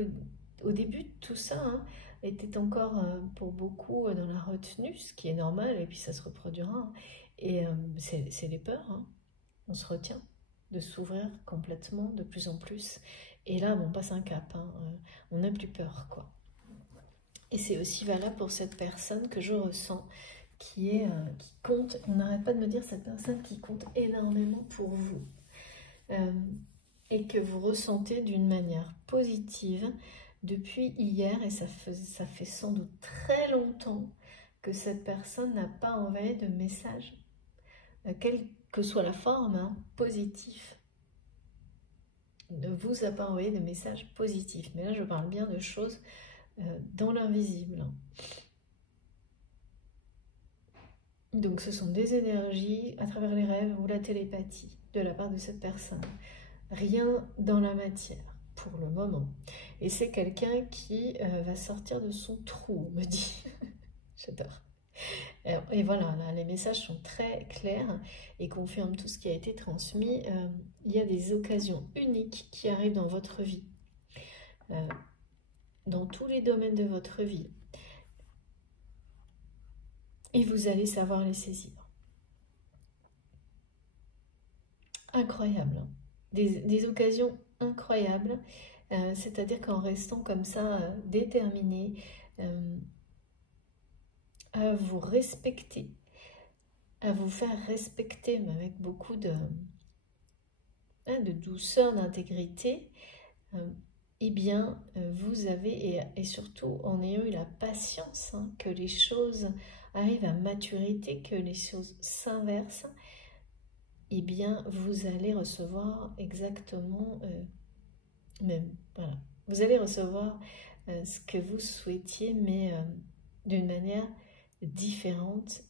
au début de tout ça, hein, étaient encore pour beaucoup dans la retenue, ce qui est normal, et puis ça se reproduira. Hein. Et c'est les peurs, hein. On se retient de s'ouvrir complètement, de plus en plus. Et là, on passe un cap, hein. On n'a plus peur, quoi. Et c'est aussi valable pour cette personne que je ressens, qui compte, on n'arrête pas de me dire cette personne qui compte énormément pour vous. euh, et que vous ressentez d'une manière positive depuis hier, et ça fait sans doute très longtemps que cette personne n'a pas envoyé de message, quelle que soit la forme, hein, positif. Ne vous a pas envoyé de message positif. Mais là, je parle bien de choses dans l'invisible. Donc, ce sont des énergies à travers les rêves ou la télépathie de la part de cette personne. Rien dans la matière pour le moment. Et c'est quelqu'un qui va sortir de son trou, me dit. J'adore. Et voilà, là, les messages sont très clairs et confirment tout ce qui a été transmis. Il y a des occasions uniques qui arrivent dans votre vie, dans tous les domaines de votre vie. Et vous allez savoir les saisir. Incroyable, hein. Des occasions incroyables, c'est-à-dire qu'en restant comme ça déterminé à vous respecter, à vous faire respecter, mais avec beaucoup de douceur, d'intégrité, eh bien, vous avez, et surtout en ayant eu la patience, hein, que les choses arrivent à maturité, que les choses s'inversent, eh bien, vous allez recevoir exactement, même, voilà, vous allez recevoir ce que vous souhaitiez, mais d'une manière différente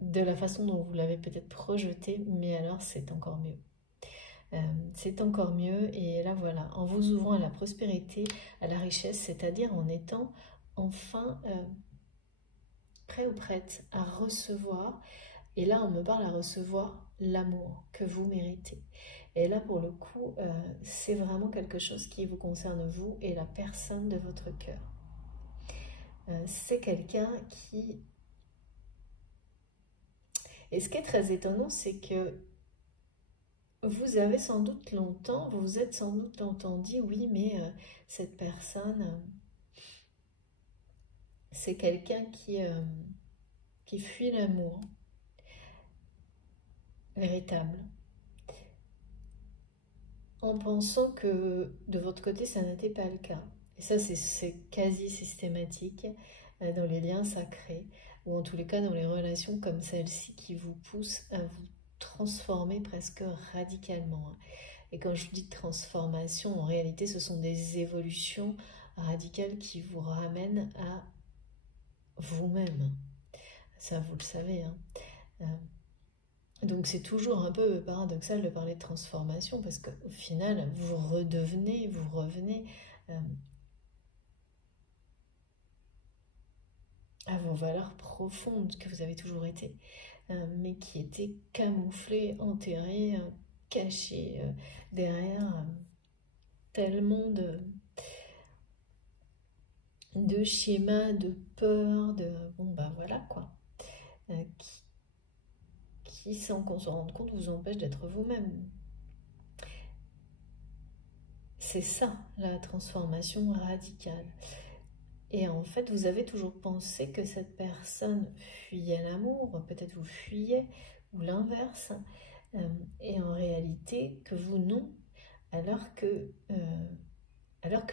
de la façon dont vous l'avez peut-être projeté, mais alors c'est encore mieux. C'est encore mieux, et là voilà, en vous ouvrant à la prospérité, à la richesse, c'est-à-dire en étant enfin prêt ou prête à recevoir, et là on me parle à recevoir l'amour que vous méritez. Et là pour le coup, c'est vraiment quelque chose qui vous concerne vous et la personne de votre cœur. C'est quelqu'un qui... Et ce qui est très étonnant, c'est que vous avez sans doute longtemps, vous vous êtes sans doute longtemps dit, oui, mais cette personne, c'est quelqu'un qui fuit l'amour véritable, en pensant que de votre côté, ça n'était pas le cas. Et ça, c'est quasi systématique dans les liens sacrés, ou en tous les cas dans les relations comme celle-ci qui vous poussent à vous transformer presque radicalement. Et quand je dis transformation, en réalité, ce sont des évolutions radicales qui vous ramènent à vous-même. Ça, vous le savez, hein. Donc c'est toujours un peu paradoxal de parler de transformation parce qu'au final, vous revenez à vos valeurs profondes que vous avez toujours été, mais qui étaient camouflées, enterrées, cachées derrière tellement de schémas, de peur, de... Bon ben voilà quoi, qui sans qu'on se rende compte vous empêche d'être vous-même. C'est ça la transformation radicale. Et en fait, vous avez toujours pensé que cette personne fuyait l'amour, peut-être vous fuyez, ou l'inverse, et en réalité que vous non, alors que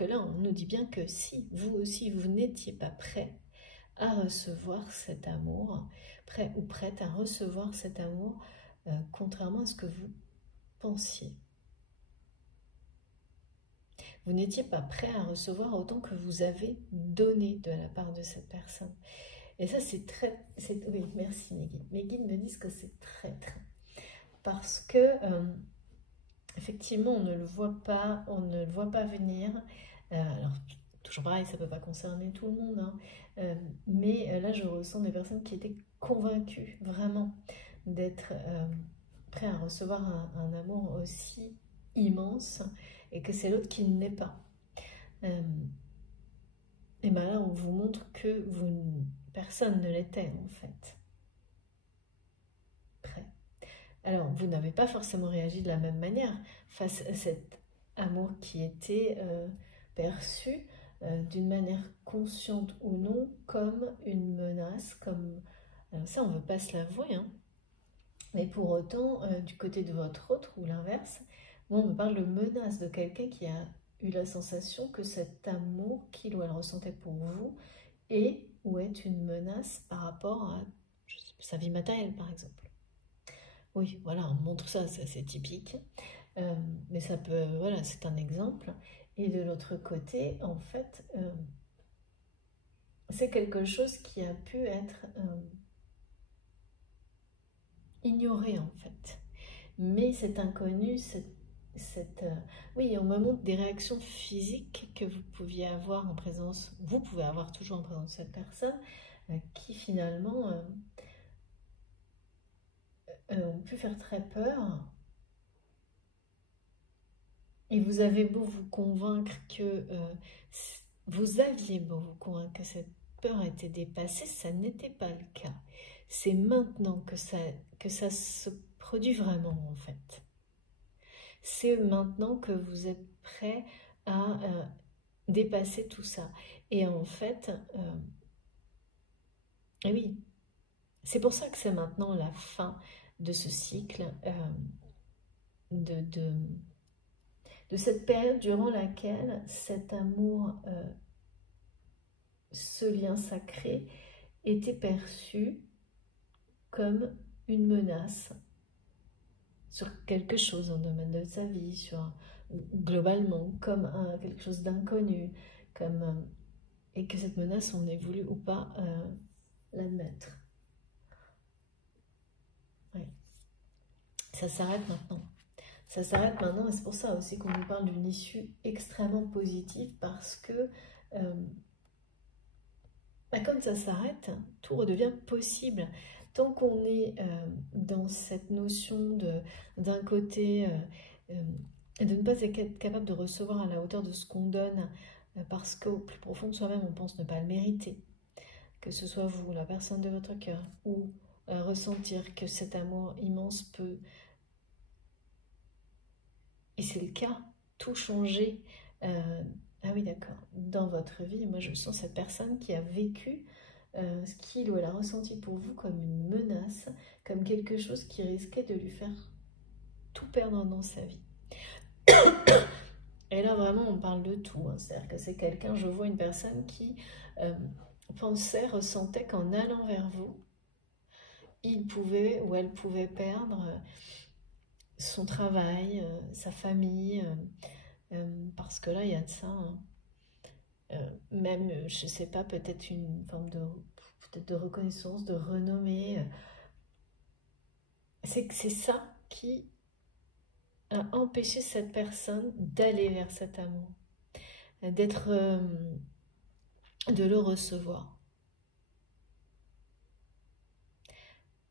là, on nous dit bien que si, vous aussi, vous n'étiez pas prêt à recevoir cet amour, prêt ou prête à recevoir cet amour, contrairement à ce que vous pensiez. Vous n'étiez pas prêt à recevoir autant que vous avez donné de la part de cette personne. Et ça, c'est très... Oui, merci mes guides. Mes guides me disent que c'est très. Parce que, effectivement, on ne le voit pas venir. Alors, toujours pareil, ça ne peut pas concerner tout le monde, hein. Mais là, je ressens des personnes qui étaient convaincues, vraiment, d'être prêt à recevoir un amour aussi immense, et que c'est l'autre qui ne l'est pas. Et bien là, on vous montre que personne ne l'était en fait. Prêt. Alors, vous n'avez pas forcément réagi de la même manière face à cet amour qui était perçu d'une manière consciente ou non comme une menace, comme... Alors ça, on ne veut pas se l'avouer, hein. Mais pour autant, du côté de votre autre ou l'inverse, moi on me parle de menace de quelqu'un qui a eu la sensation que cet amour qu'il ou elle ressentait pour vous est ou est une menace par rapport à sa vie matérielle par exemple. Oui, voilà, on montre ça, c'est assez typique. Mais ça peut, voilà, c'est un exemple. Et de l'autre côté, en fait, c'est quelque chose qui a pu être ignoré en fait. Mais cet inconnu, oui, on me montre des réactions physiques que vous pouviez avoir en présence, vous pouvez avoir toujours en présence de cette personne, qui finalement ont pu faire très peur. Et vous avez beau vous convaincre que vous aviez beau vous convaincre que cette peur était dépassée, ça n'était pas le cas. C'est maintenant que ça se produit vraiment en fait. C'est maintenant que vous êtes prêt à dépasser tout ça. Et en fait, oui, c'est pour ça que c'est maintenant la fin de ce cycle, de cette période durant laquelle cet amour, ce lien sacré, était perçu comme une menace sur quelque chose dans le domaine de sa vie, globalement, comme quelque chose d'inconnu, et que cette menace, on ait voulu ou pas l'admettre. Oui. Ça s'arrête maintenant. Ça s'arrête maintenant et c'est pour ça aussi qu'on nous parle d'une issue extrêmement positive parce que comme ça s'arrête, tout redevient possible. Tant qu'on est dans cette notion d'un côté, de ne pas être capable de recevoir à la hauteur de ce qu'on donne, parce qu'au plus profond de soi-même, on pense ne pas le mériter, que ce soit vous, la personne de votre cœur, ou ressentir que cet amour immense peut, et c'est le cas, tout changer. Ah oui, d'accord, dans votre vie, moi je sens cette personne qui a vécu ce qu'il ou elle a ressenti pour vous comme une menace, comme quelque chose qui risquait de lui faire tout perdre dans sa vie. Et là vraiment on parle de tout, hein. C'est-à-dire que c'est quelqu'un, je vois une personne qui pensait, ressentait qu'en allant vers vous, il pouvait ou elle pouvait perdre son travail, sa famille, parce que là il y a de ça, hein. Même, je sais pas, peut-être une forme de reconnaissance, de renommée. C'est ça qui a empêché cette personne d'aller vers cet amour, de le recevoir.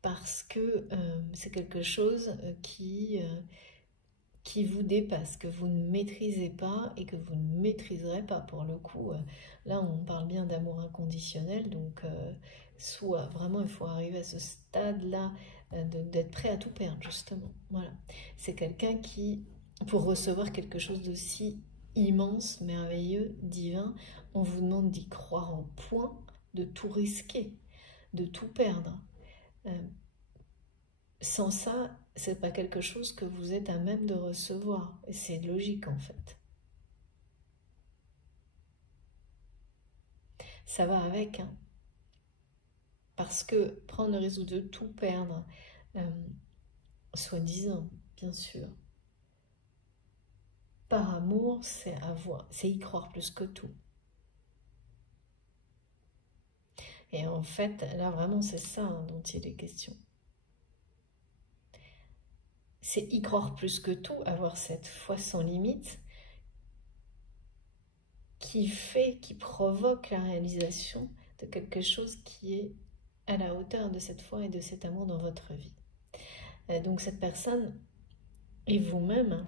Parce que c'est quelque chose qui vous dépasse, que vous ne maîtrisez pas et que vous ne maîtriserez pas pour le coup. Là, on parle bien d'amour inconditionnel, donc soit vraiment il faut arriver à ce stade-là d'être prêt à tout perdre, justement. Voilà. C'est quelqu'un qui, pour recevoir quelque chose d'aussi immense, merveilleux, divin, on vous demande d'y croire en point, de tout risquer, de tout perdre. Sans ça, c'est pas quelque chose que vous êtes à même de recevoir. Et c'est logique en fait. Ça va avec, hein. Parce que prendre le risque de tout perdre, soi-disant, bien sûr, par amour, c'est y croire plus que tout. Et en fait, là vraiment, c'est ça dont il est question. C'est y croire plus que tout, avoir cette foi sans limite, qui provoque la réalisation de quelque chose qui est à la hauteur de cette foi et de cet amour dans votre vie. Donc cette personne et vous-même,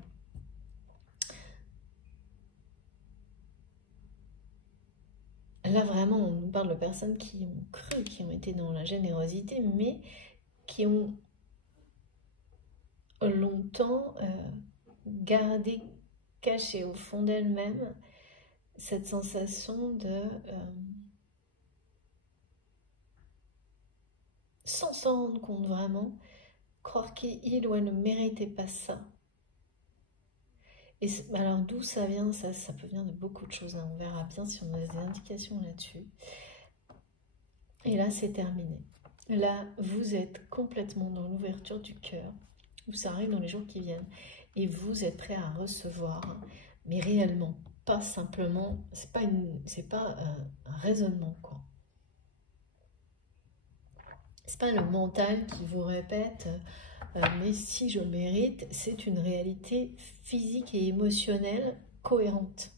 là vraiment on nous parle de personnes qui ont cru, qui ont été dans la générosité, mais qui ont longtemps gardé, caché au fond d'elles-mêmes cette sensation de sans s'en rendre compte vraiment, croire qu'il ou elle ne méritait pas ça. Et alors d'où ça vient? Ça peut venir de beaucoup de choses, hein. On verra bien si on a des indications là-dessus. Et là, c'est terminé. Là, vous êtes complètement dans l'ouverture du cœur. Ça arrive dans les jours qui viennent. Et vous êtes prêt à recevoir, hein, mais réellement, pas simplement, c'est pas un raisonnement, quoi. C'est pas le mental qui vous répète mais si je mérite, c'est une réalité physique et émotionnelle cohérente.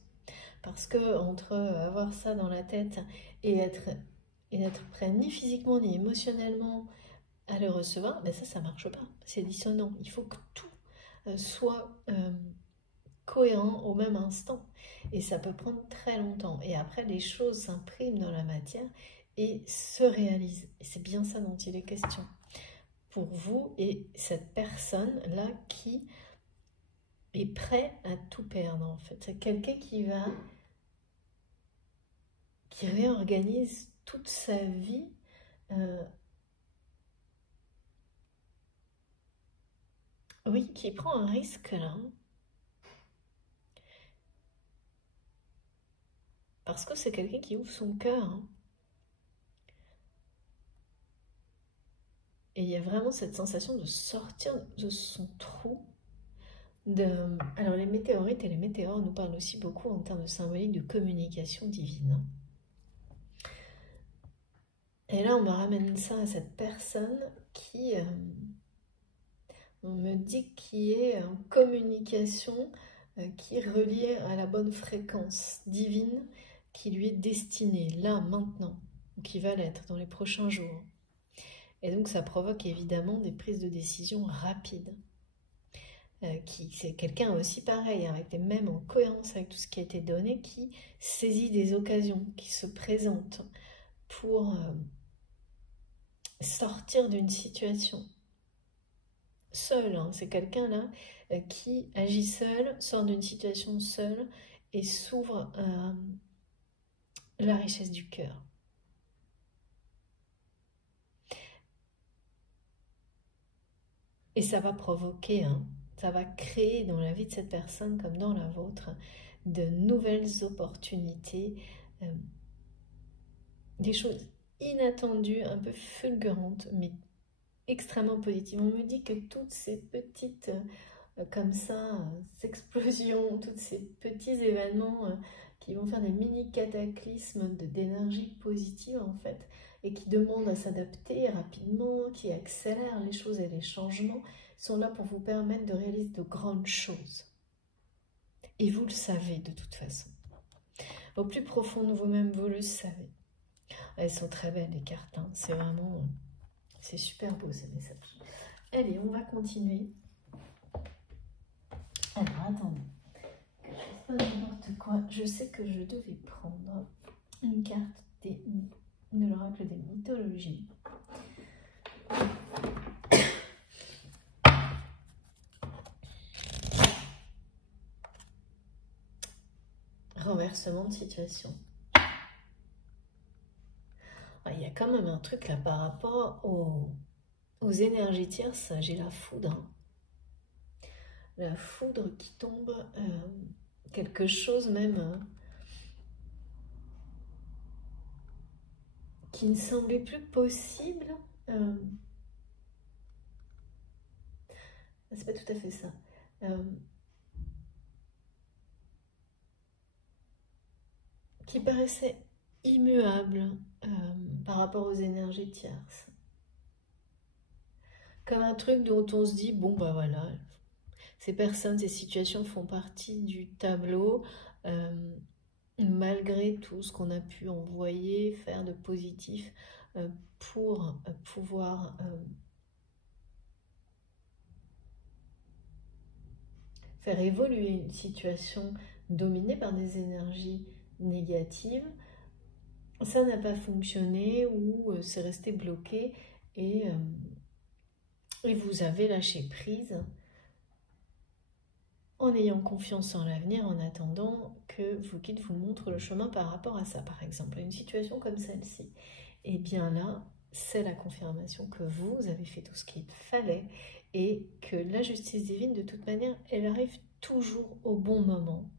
Parce que entre avoir ça dans la tête et n'être prêt ni physiquement ni émotionnellement à le recevoir, ben ça marche pas. C'est dissonant. Il faut que tout soit cohérent au même instant. Et ça peut prendre très longtemps. Et après, les choses s'impriment dans la matière et se réalisent. Et c'est bien ça dont il est question pour vous et cette personne-là qui est prêt à tout perdre, en fait. C'est quelqu'un qui réorganise toute sa vie oui, qui prend un risque là. Parce que c'est quelqu'un qui ouvre son cœur. Hein. Et il y a vraiment cette sensation de sortir de son trou. Alors les météorites et les météores nous parlent aussi beaucoup en termes de symbolique de communication divine. Et là, on me ramène ça à cette personne qui, on me dit, qui est en communication, qui est reliée à la bonne fréquence divine qui lui est destinée, là, maintenant, ou qui va l'être dans les prochains jours. Et donc, ça provoque évidemment des prises de décision rapides. C'est quelqu'un aussi pareil, avec des mêmes en cohérence avec tout ce qui a été donné, qui saisit des occasions, qui se présentent pour sortir d'une situation. Seul, hein, c'est quelqu'un là qui agit seul, sort d'une situation seul et s'ouvre à la richesse du cœur. Et ça va provoquer, hein, ça va créer dans la vie de cette personne comme dans la vôtre de nouvelles opportunités, des choses inattendues, un peu fulgurantes, mais extrêmement positives. On me dit que toutes ces petites, comme ça, explosions, tous ces petits événements qui vont faire des mini cataclysmes d'énergie positive en fait, et qui demandent à s'adapter rapidement, qui accélèrent les choses et les changements, sont là pour vous permettre de réaliser de grandes choses. Et vous le savez de toute façon. Au plus profond de vous-même, vous le savez. Elles sont très belles les cartes, hein. C'est vraiment... c'est super beau ces messages. Allez, on va continuer. Alors, attendez. Que je fasse pas n'importe quoi. Je sais que je devais prendre une carte de l'oracle des mythologies. Renversement de situation. Il y a quand même un truc là par rapport aux énergies tierces. J'ai la foudre. Hein. La foudre qui tombe, quelque chose même qui ne semblait plus possible. C'est pas tout à fait ça. Qui paraissait immuable par rapport aux énergies tierces. Comme un truc dont on se dit, bon bah voilà, ces personnes, ces situations font partie du tableau, malgré tout ce qu'on a pu envoyer, faire de positif pour pouvoir faire évoluer une situation dominée par des énergies négatives. Ça n'a pas fonctionné ou c'est resté bloqué et vous avez lâché prise en ayant confiance en l'avenir, en attendant que vos guides vous montrent le chemin par rapport à ça. Par exemple, une situation comme celle-ci, et bien là, c'est la confirmation que vous avez fait tout ce qu'il fallait et que la justice divine, de toute manière, elle arrive toujours au bon moment.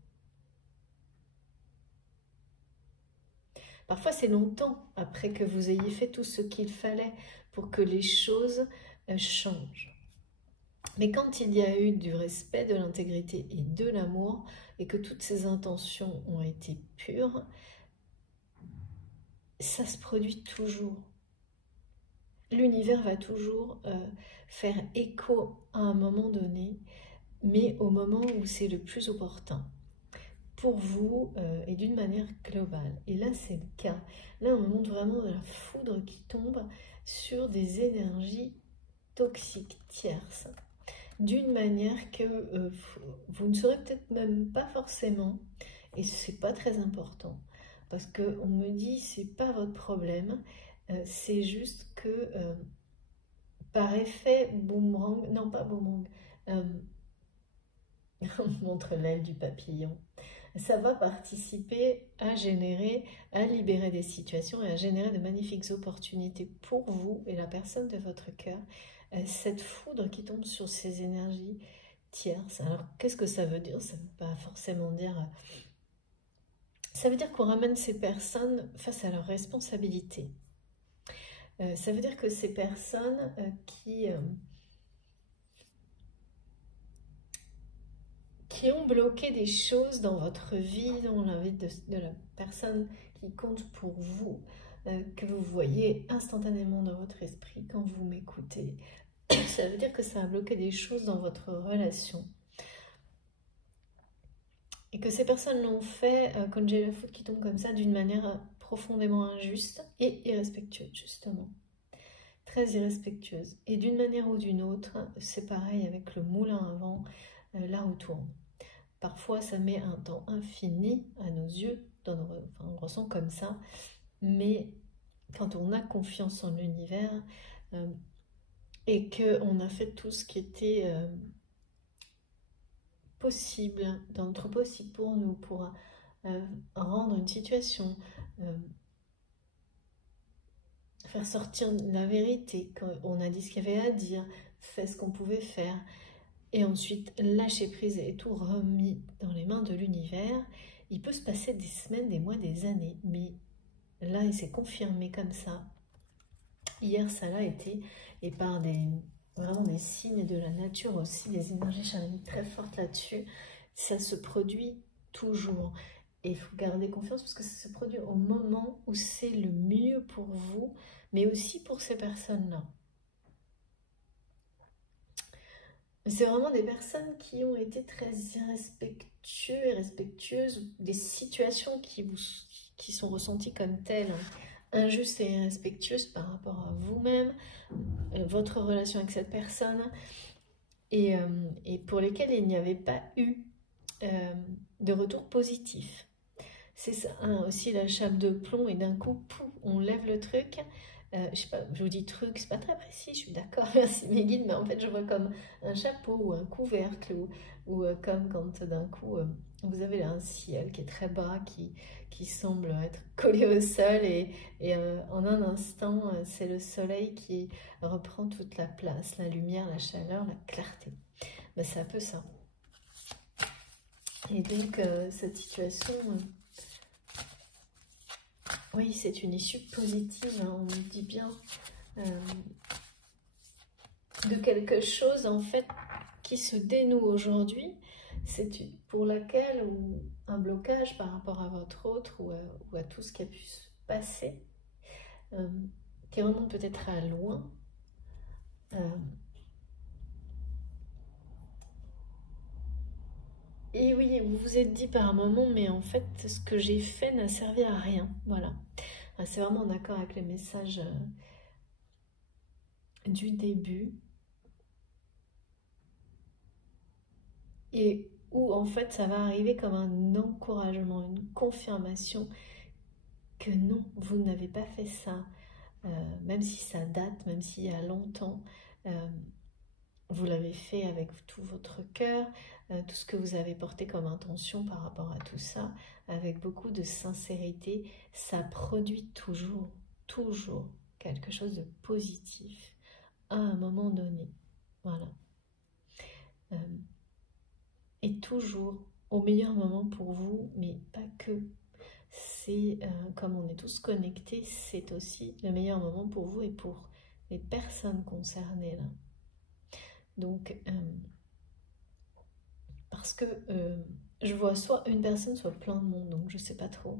Parfois, c'est longtemps après que vous ayez fait tout ce qu'il fallait pour que les choses changent. Mais quand il y a eu du respect, de l'intégrité et de l'amour, et que toutes ces intentions ont été pures, ça se produit toujours. L'univers va toujours faire écho à un moment donné, mais au moment où c'est le plus opportun pour vous et d'une manière globale. Et là, c'est le cas. Là, on montre vraiment de la foudre qui tombe sur des énergies toxiques tierces, d'une manière que vous ne saurez peut-être même pas forcément, et c'est pas très important, parce qu'on me dit c'est pas votre problème, c'est juste que par effet boomerang, non pas boomerang, on montre l'aile du papillon, ça va participer à générer, à libérer des situations et à générer de magnifiques opportunités pour vous et la personne de votre cœur. Cette foudre qui tombe sur ces énergies tierces. Alors, qu'est-ce que ça veut dire? Ça ne veut pas forcément dire... Ça veut dire qu'on ramène ces personnes face à leurs responsabilités. Ça veut dire que ces personnes qui ont bloqué des choses dans votre vie, dans la vie de la personne qui compte pour vous, que vous voyez instantanément dans votre esprit quand vous m'écoutez. Ça veut dire que ça a bloqué des choses dans votre relation. Et que ces personnes l'ont fait, quand j'ai la foudre qui tombe comme ça, d'une manière profondément injuste et irrespectueuse, justement. Très irrespectueuse. Et d'une manière ou d'une autre, c'est pareil avec le moulin à vent, la roue tourne. Parfois, ça met un temps infini à nos yeux, enfin, on ressent comme ça, mais quand on a confiance en l'univers et qu'on a fait tout ce qui était possible, dans notre possible pour nous, pour rendre une situation, faire sortir la vérité, quand on a dit ce qu'il y avait à dire, fait ce qu'on pouvait faire, et ensuite lâcher prise et tout remis dans les mains de l'univers, il peut se passer des semaines, des mois, des années, mais là il s'est confirmé comme ça. Hier ça l'a été, et par vraiment des signes de la nature aussi, des énergies chamaniques très fortes là-dessus, ça se produit toujours. Et il faut garder confiance parce que ça se produit au moment où c'est le mieux pour vous, mais aussi pour ces personnes-là. C'est vraiment des personnes qui ont été très irrespectueux et respectueuses des situations qui sont ressenties comme telles, injustes et irrespectueuses par rapport à vous-même, votre relation avec cette personne, et pour lesquelles il n'y avait pas eu de retour positif. C'est ça, hein, aussi la chape de plomb et d'un coup, pouf, on lève le truc. Je sais pas, je vous dis truc, c'est pas très précis, je suis d'accord, merci mes guides, mais en fait je vois comme un chapeau ou un couvercle ou comme quand d'un coup vous avez là un ciel qui est très bas, qui semble être collé au sol et en un instant c'est le soleil qui reprend toute la place, la lumière, la chaleur, la clarté. Ben, c'est un peu ça. Et donc cette situation... oui, c'est une issue positive, hein, on me dit bien, de quelque chose en fait qui se dénoue aujourd'hui, c'est pour laquelle ou un blocage par rapport à votre autre ou à tout ce qui a pu se passer, qui remonte peut-être à loin. Et oui, vous vous êtes dit par un moment, mais en fait, ce que j'ai fait n'a servi à rien. Voilà. C'est vraiment en accord avec les messages du début. Et où en fait, ça va arriver comme un encouragement, une confirmation que non, vous n'avez pas fait ça. Même si ça date, même s'il y a longtemps, vous l'avez fait avec tout votre cœur, tout ce que vous avez porté comme intention par rapport à tout ça, avec beaucoup de sincérité, ça produit toujours quelque chose de positif à un moment donné. Voilà. Et toujours au meilleur moment pour vous, mais pas que. C'est comme on est tous connectés, c'est aussi le meilleur moment pour vous et pour les personnes concernées là. Donc, parce que je vois soit une personne, soit plein de monde, donc je sais pas trop.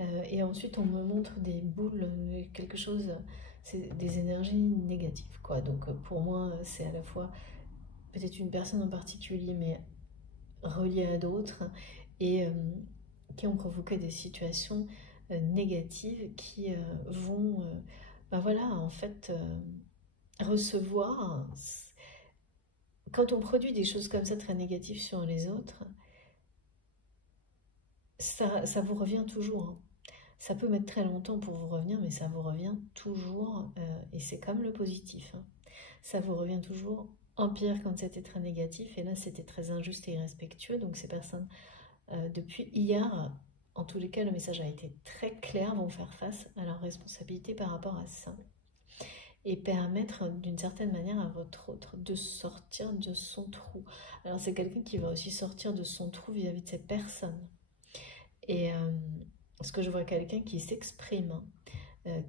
Et ensuite, on me montre des boules, quelque chose, c'est des énergies négatives, quoi. Donc, pour moi, c'est à la fois peut-être une personne en particulier, mais reliée à d'autres, et qui ont provoqué des situations négatives qui vont, ben voilà, en fait, recevoir. Quand on produit des choses comme ça très négatives sur les autres, ça vous revient toujours, hein. Ça peut mettre très longtemps pour vous revenir, mais ça vous revient toujours, et c'est comme le positif, hein. Ça vous revient toujours en pire quand c'était très négatif, et là c'était très injuste et irrespectueux, donc ces personnes, depuis hier, en tous les cas le message a été très clair, vont faire face à leurs responsabilités par rapport à ça, et permettre d'une certaine manière à votre autre de sortir de son trou. Alors c'est quelqu'un qui va aussi sortir de son trou vis-à-vis de cette personne. Et parce que je vois quelqu'un qui s'exprime,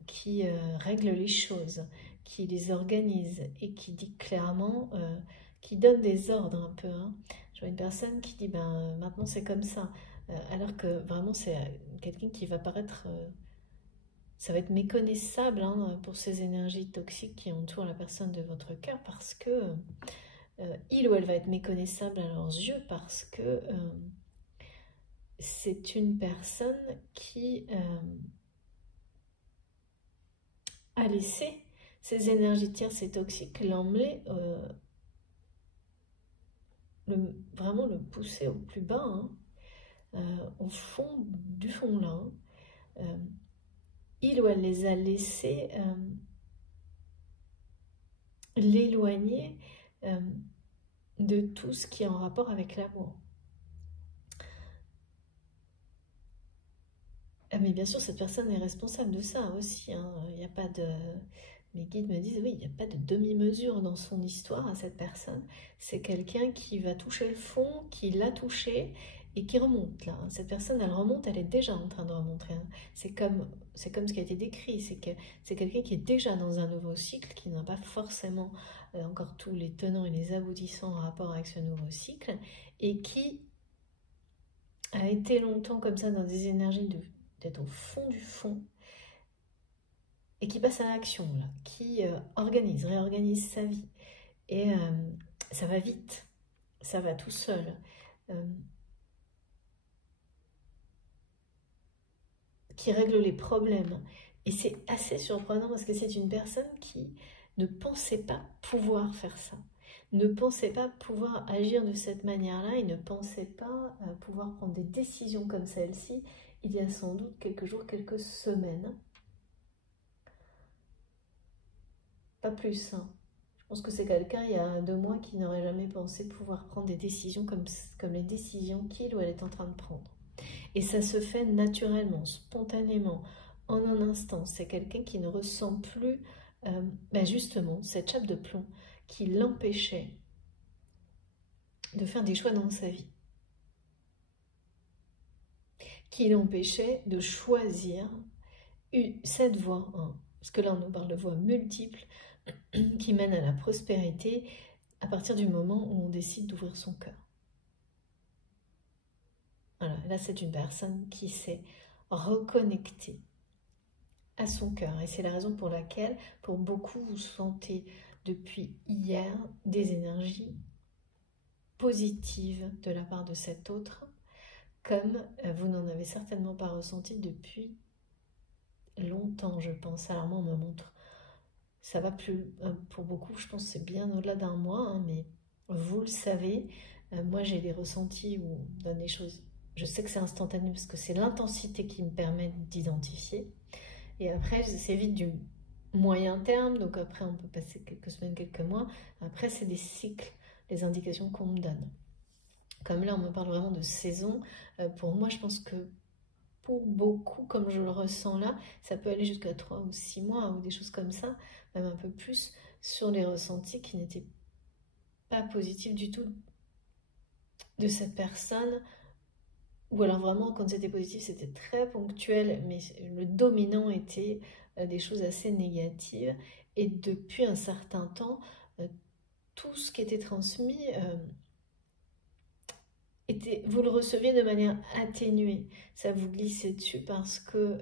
qui règle les choses, qui les organise et qui dit clairement, qui donne des ordres un peu, hein. Je vois une personne qui dit ben maintenant c'est comme ça, alors que vraiment c'est quelqu'un qui va paraître, ça va être méconnaissable, hein, pour ces énergies toxiques qui entourent la personne de votre cœur, parce que il ou elle va être méconnaissable à leurs yeux, parce que c'est une personne qui a laissé ces énergies tierces et toxiques l'emmener, vraiment le pousser au plus bas, hein, au fond du fond là, hein. Il ou elle les a laissés l'éloigner de tout ce qui est en rapport avec l'amour. Mais bien sûr, cette personne est responsable de ça aussi, hein. Il n'y a pas de... Mes guides me disent, oui, il n'y a pas de demi-mesure dans son histoire à cette personne. C'est quelqu'un qui va toucher le fond, qui l'a touché et qui remonte là. Cette personne, elle remonte, elle est déjà en train de remonter, hein. C'est comme ce qui a été décrit, c'est que c'est quelqu'un qui est déjà dans un nouveau cycle, qui n'a pas forcément encore tous les tenants et les aboutissants en rapport avec ce nouveau cycle, et qui a été longtemps comme ça dans des énergies d'être au fond du fond, et qui passe à l'action, là, qui réorganise sa vie. Et ça va vite, ça va tout seul. Euh, qui règle les problèmes. Et c'est assez surprenant parce que c'est une personne qui ne pensait pas pouvoir faire ça, ne pensait pas pouvoir agir de cette manière-là, et ne pensait pas pouvoir prendre des décisions comme celle-ci il y a sans doute quelques jours, quelques semaines. Pas plus, hein. Je pense que c'est quelqu'un, il y a 2 mois, qui n'aurait jamais pensé pouvoir prendre des décisions comme les décisions qu'il ou elle est en train de prendre. Et ça se fait naturellement, spontanément, en un instant. C'est quelqu'un qui ne ressent plus, justement, cette chape de plomb qui l'empêchait de faire des choix dans sa vie, qui l'empêchait de choisir cette voie, hein. Parce que là, on nous parle de voies multiples qui mènent à la prospérité à partir du moment où on décide d'ouvrir son cœur. Voilà, là, c'est une personne qui s'est reconnectée à son cœur. Et c'est la raison pour laquelle, pour beaucoup, vous sentez depuis hier des énergies positives de la part de cet autre, comme vous n'en avez certainement pas ressenti depuis longtemps, je pense. Alors moi, on me montre, ça va plus, pour beaucoup, je pense que c'est bien au-delà d'un mois, hein, mais vous le savez, moi j'ai des ressentis où on donne les choses. Je sais que c'est instantané parce que c'est l'intensité qui me permet d'identifier. Et après, c'est vite du moyen terme, donc après on peut passer quelques semaines, quelques mois. Après, c'est des cycles, les indications qu'on me donne. Comme là, on me parle vraiment de saison. Pour moi, je pense que pour beaucoup, comme je le ressens là, ça peut aller jusqu'à 3 ou 6 mois ou des choses comme ça, même un peu plus, sur les ressentis qui n'étaient pas positif du tout de cette personne, ou alors vraiment quand c'était positif c'était très ponctuel, mais le dominant était des choses assez négatives, et depuis un certain temps, tout ce qui était transmis, vous le receviez de manière atténuée, ça vous glissait dessus parce que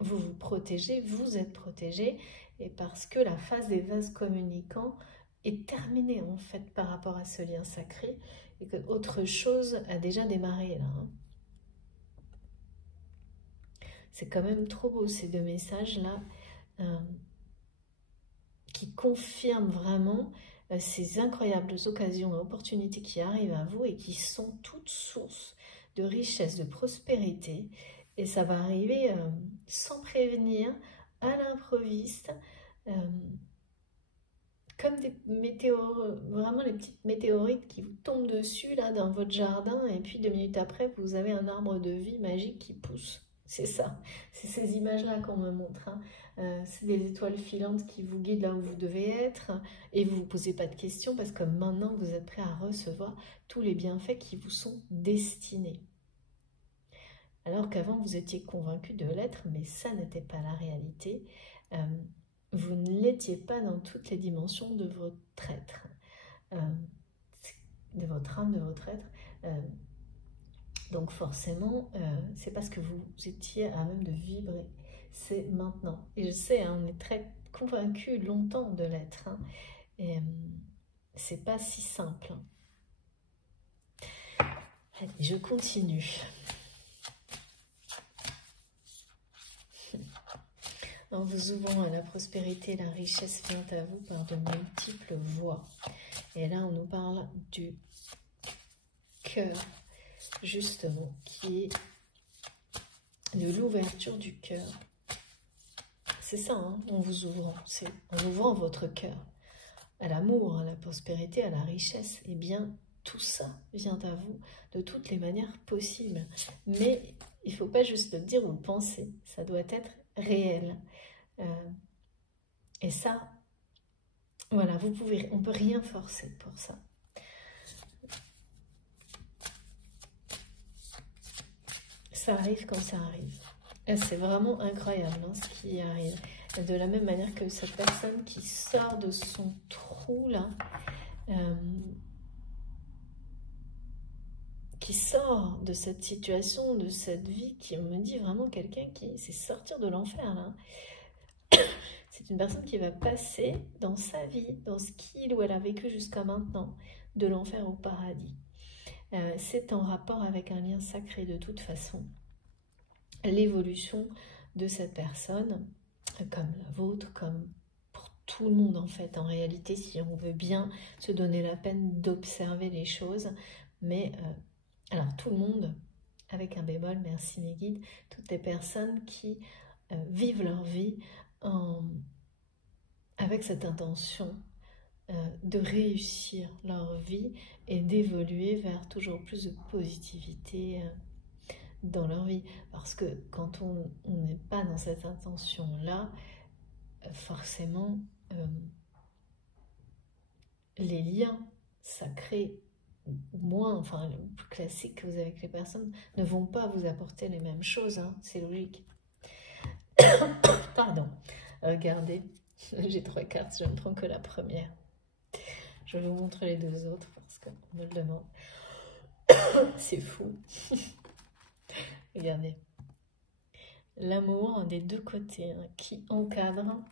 vous vous protégez, vous êtes protégé, et parce que la phase des vases communicants est terminée en fait par rapport à ce lien sacré, et que autre chose a déjà démarré là. C'est quand même trop beau ces deux messages là, qui confirment vraiment ces incroyables occasions et opportunités qui arrivent à vous et qui sont toutes sources de richesse, de prospérité. Et ça va arriver sans prévenir, à l'improviste, comme des météores, vraiment les petites météorites qui vous tombent dessus là dans votre jardin, et puis 2 minutes après vous avez un arbre de vie magique qui pousse. C'est ça, c'est ces images-là qu'on me montre, hein. C'est des étoiles filantes qui vous guident là où vous devez être, et vous ne vous posez pas de questions parce que maintenant vous êtes prêt à recevoir tous les bienfaits qui vous sont destinés. Alors qu'avant vous étiez convaincu de l'être, mais ça n'était pas la réalité. Vous ne l'étiez pas dans toutes les dimensions de votre être, de votre âme, de votre être. Donc forcément, c'est parce que vous étiez à même de vibrer. C'est maintenant. Et je sais, hein, on est très convaincu longtemps de l'être. Hein, et c'est pas si simple. Allez, je continue. En vous ouvrant à la prospérité, la richesse vient à vous par de multiples voies. Et là, on nous parle du cœur, justement, qui est de l'ouverture du cœur. C'est ça, hein, en vous ouvrant, c'est en ouvrant votre cœur à l'amour, à la prospérité, à la richesse. Eh bien, tout ça vient à vous de toutes les manières possibles. Mais il ne faut pas juste le dire ou le penser, ça doit être réel. Et ça, voilà, on ne peut rien forcer pour ça. Ça arrive quand ça arrive. C'est vraiment incroyable, hein, ce qui arrive. De la même manière que cette personne qui sort de son trou là, qui sort de cette situation, de cette vie, qui me dit vraiment quelqu'un qui c'est sortir de l'enfer là. C'est une personne qui va passer dans sa vie, dans ce qu'il ou elle a vécu jusqu'à maintenant, de l'enfer au paradis. C'est en rapport avec un lien sacré de toute façon. L'évolution de cette personne, comme la vôtre, comme pour tout le monde en fait, en réalité, si on veut bien se donner la peine d'observer les choses, mais alors tout le monde, avec un bémol, merci mes guides, toutes les personnes qui vivent leur vie avec cette intention de réussir leur vie et d'évoluer vers toujours plus de positivité dans leur vie. Parce que quand on n'est pas dans cette intention-là, forcément, les liens sacrés, moins, enfin, le plus classique que vous avez avec les personnes, ne vont pas vous apporter les mêmes choses, hein, c'est logique. Pardon, regardez, j'ai 3 cartes, je ne prends que la première. Je vais vous montrer les 2 autres parce qu'on me le demande. C'est fou. Regardez. L'amour des 2 côtés, hein, qui encadre.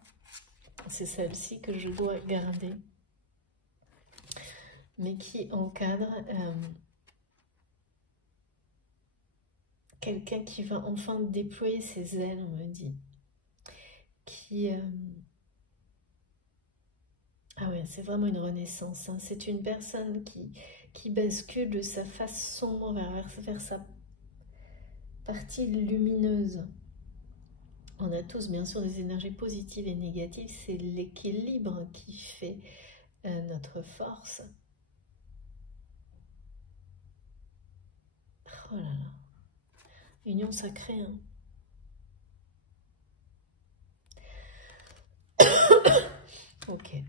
C'est celle-ci que je dois garder. Mais qui encadre quelqu'un qui va enfin déployer ses ailes, on me dit. Qui... Ah ouais, c'est vraiment une renaissance. Hein. C'est une personne qui bascule de sa face sombre vers sa partie lumineuse. On a tous bien sûr des énergies positives et négatives. C'est l'équilibre qui fait notre force. Oh là là. Union sacrée. Hein. Ok.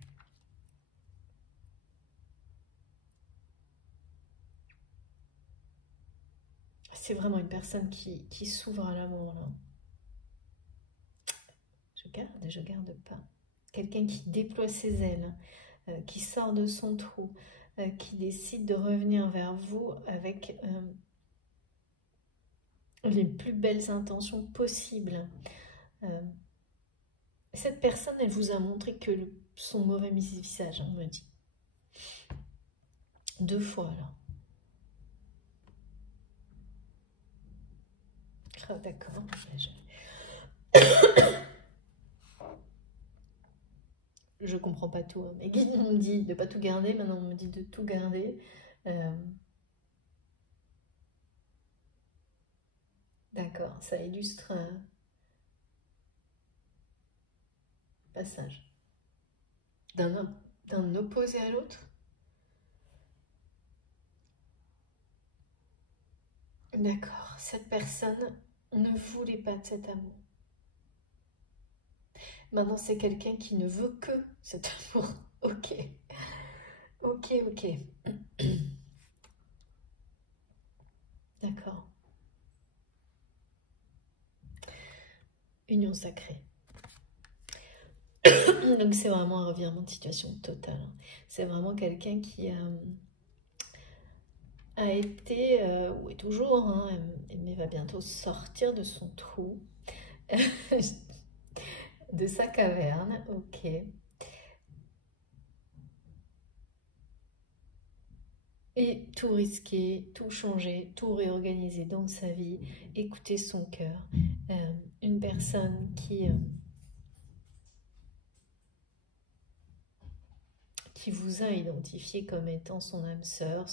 c'est vraiment une personne qui s'ouvre à l'amour, là. Je garde pas. Quelqu'un qui déploie ses ailes, qui sort de son trou, qui décide de revenir vers vous avec les plus belles intentions possibles. Cette personne, elle vous a montré que son mauvais visage, on me dit. 2 fois, là. Ah, d'accord. Je comprends pas tout. Mes guides m'ont dit de pas tout garder, maintenant on me dit de tout garder. D'accord, ça illustre un passage d'un opposé à l'autre. D'accord, cette personne ne voulait pas de cet amour. Maintenant, c'est quelqu'un qui ne veut que cet amour. Ok, ok, ok. D'accord. Union sacrée. Donc c'est vraiment un revirement de situation total. C'est vraiment quelqu'un qui a été, ou est toujours, hein, mais va bientôt sortir de son trou, de sa caverne, ok. Et tout risquer, tout changer, tout réorganiser dans sa vie, écouter son cœur. Une personne qui vous a identifié comme étant son âme sœur,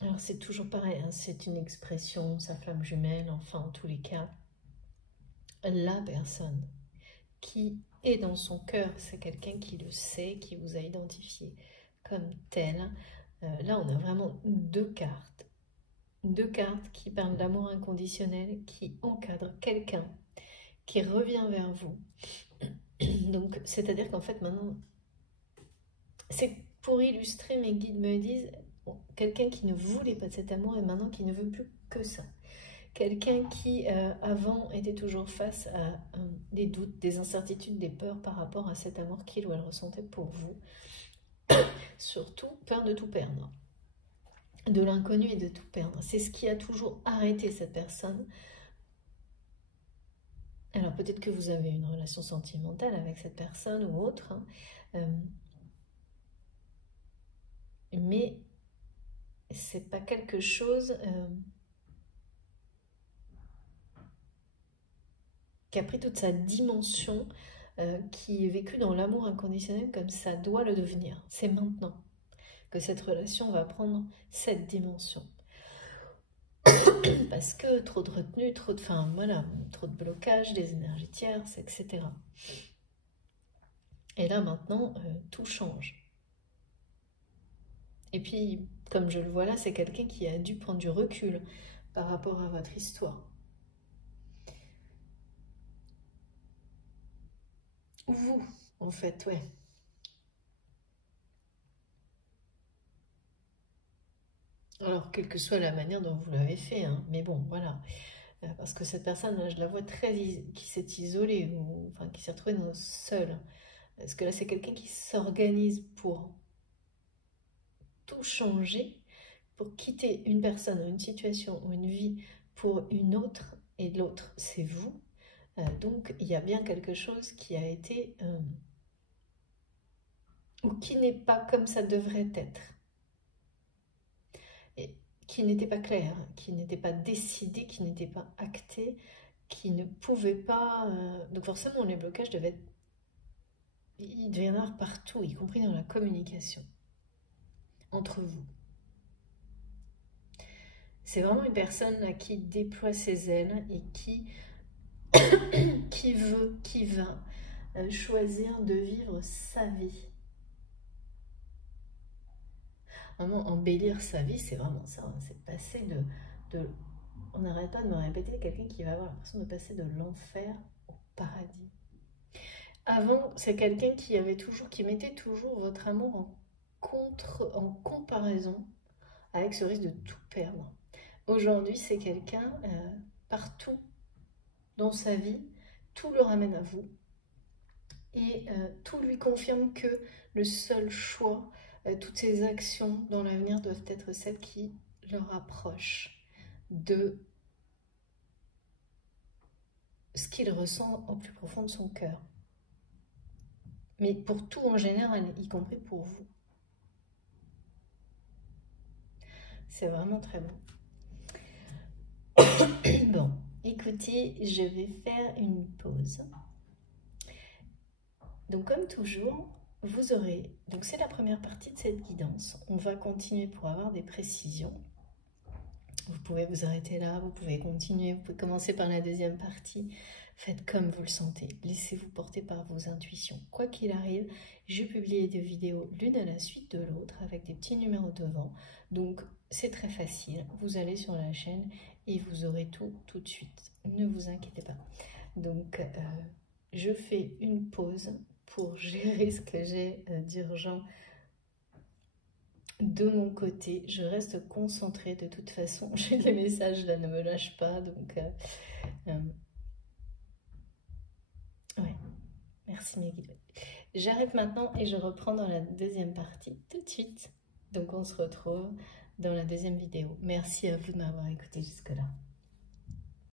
Alors c'est toujours pareil, hein, c'est une expression, sa flamme jumelle, enfin en tous les cas, la personne qui est dans son cœur, c'est quelqu'un qui le sait, qui vous a identifié comme tel. Là on a vraiment 2 cartes. 2 cartes qui parlent d'amour inconditionnel, qui encadrent quelqu'un, qui revient vers vous. Donc c'est-à-dire qu'en fait maintenant, c'est pour illustrer, mes guides me disent, quelqu'un qui ne voulait pas de cet amour et maintenant qui ne veut plus que ça. Quelqu'un qui, avant, était toujours face à des doutes, des incertitudes, des peurs par rapport à cet amour qu'il ou elle ressentait pour vous. Surtout, peur de tout perdre. De l'inconnu et de tout perdre. C'est ce qui a toujours arrêté cette personne. Alors peut-être que vous avez une relation sentimentale avec cette personne ou autre, hein, mais c'est pas quelque chose qui a pris toute sa dimension, qui est vécue dans l'amour inconditionnel comme ça doit le devenir. C'est maintenant que cette relation va prendre cette dimension. Parce que trop de retenue, trop de blocage, des énergies tierces, etc. Et là maintenant, tout change. Et puis, comme je le vois là, c'est quelqu'un qui a dû prendre du recul par rapport à votre histoire. Vous, en fait, ouais. Alors, quelle que soit la manière dont vous l'avez fait, hein, mais bon, voilà. Parce que cette personne, là, je la vois qui s'est isolée, ou enfin, qui s'est retrouvée seule. Parce que là, c'est quelqu'un qui s'organise pour tout changer, pour quitter une personne ou une situation ou une vie pour une autre, et l'autre, c'est vous. Donc, il y a bien quelque chose qui a été, ou qui n'est pas comme ça devrait être. Et qui n'était pas clair, qui n'était pas décidé, qui n'était pas acté, qui ne pouvait pas... Donc forcément, les blocages devaient être... Il devait y en avoir partout, y compris dans la communication entre vous. C'est vraiment une personne là, qui déploie ses ailes et qui veut, qui va choisir de vivre sa vie. Vraiment, embellir sa vie, c'est vraiment ça. Hein, c'est passer on n'arrête pas de me répéter, quelqu'un qui va avoir l'impression de passer de l'enfer au paradis. Avant, c'est quelqu'un qui mettait toujours votre amour en comparaison avec ce risque de tout perdre. Aujourd'hui, c'est quelqu'un, partout dans sa vie, tout le ramène à vous. Et tout lui confirme que le seul choix, toutes ses actions dans l'avenir doivent être celles qui le rapprochent de ce qu'il ressent au plus profond de son cœur. Mais pour tout en général, y compris pour vous. C'est vraiment très bon. Bon, écoutez, je vais faire une pause. Donc comme toujours, vous aurez... Donc c'est la première partie de cette guidance. On va continuer pour avoir des précisions. Vous pouvez vous arrêter là, vous pouvez continuer, vous pouvez commencer par la deuxième partie. Faites comme vous le sentez, laissez-vous porter par vos intuitions. Quoi qu'il arrive, je publie des vidéos l'une à la suite de l'autre avec des petits numéros devant. Donc c'est très facile, vous allez sur la chaîne et vous aurez tout de suite. Ne vous inquiétez pas. Donc je fais une pause pour gérer ce que j'ai d'urgent de mon côté. Je reste concentrée de toute façon. J'ai les messages là, ne me lâchent pas. Donc, ouais, merci Maggie. J'arrête maintenant et je reprends dans la deuxième partie tout de suite. Donc, on se retrouve dans la deuxième vidéo. Merci à vous de m'avoir écouté jusque-là.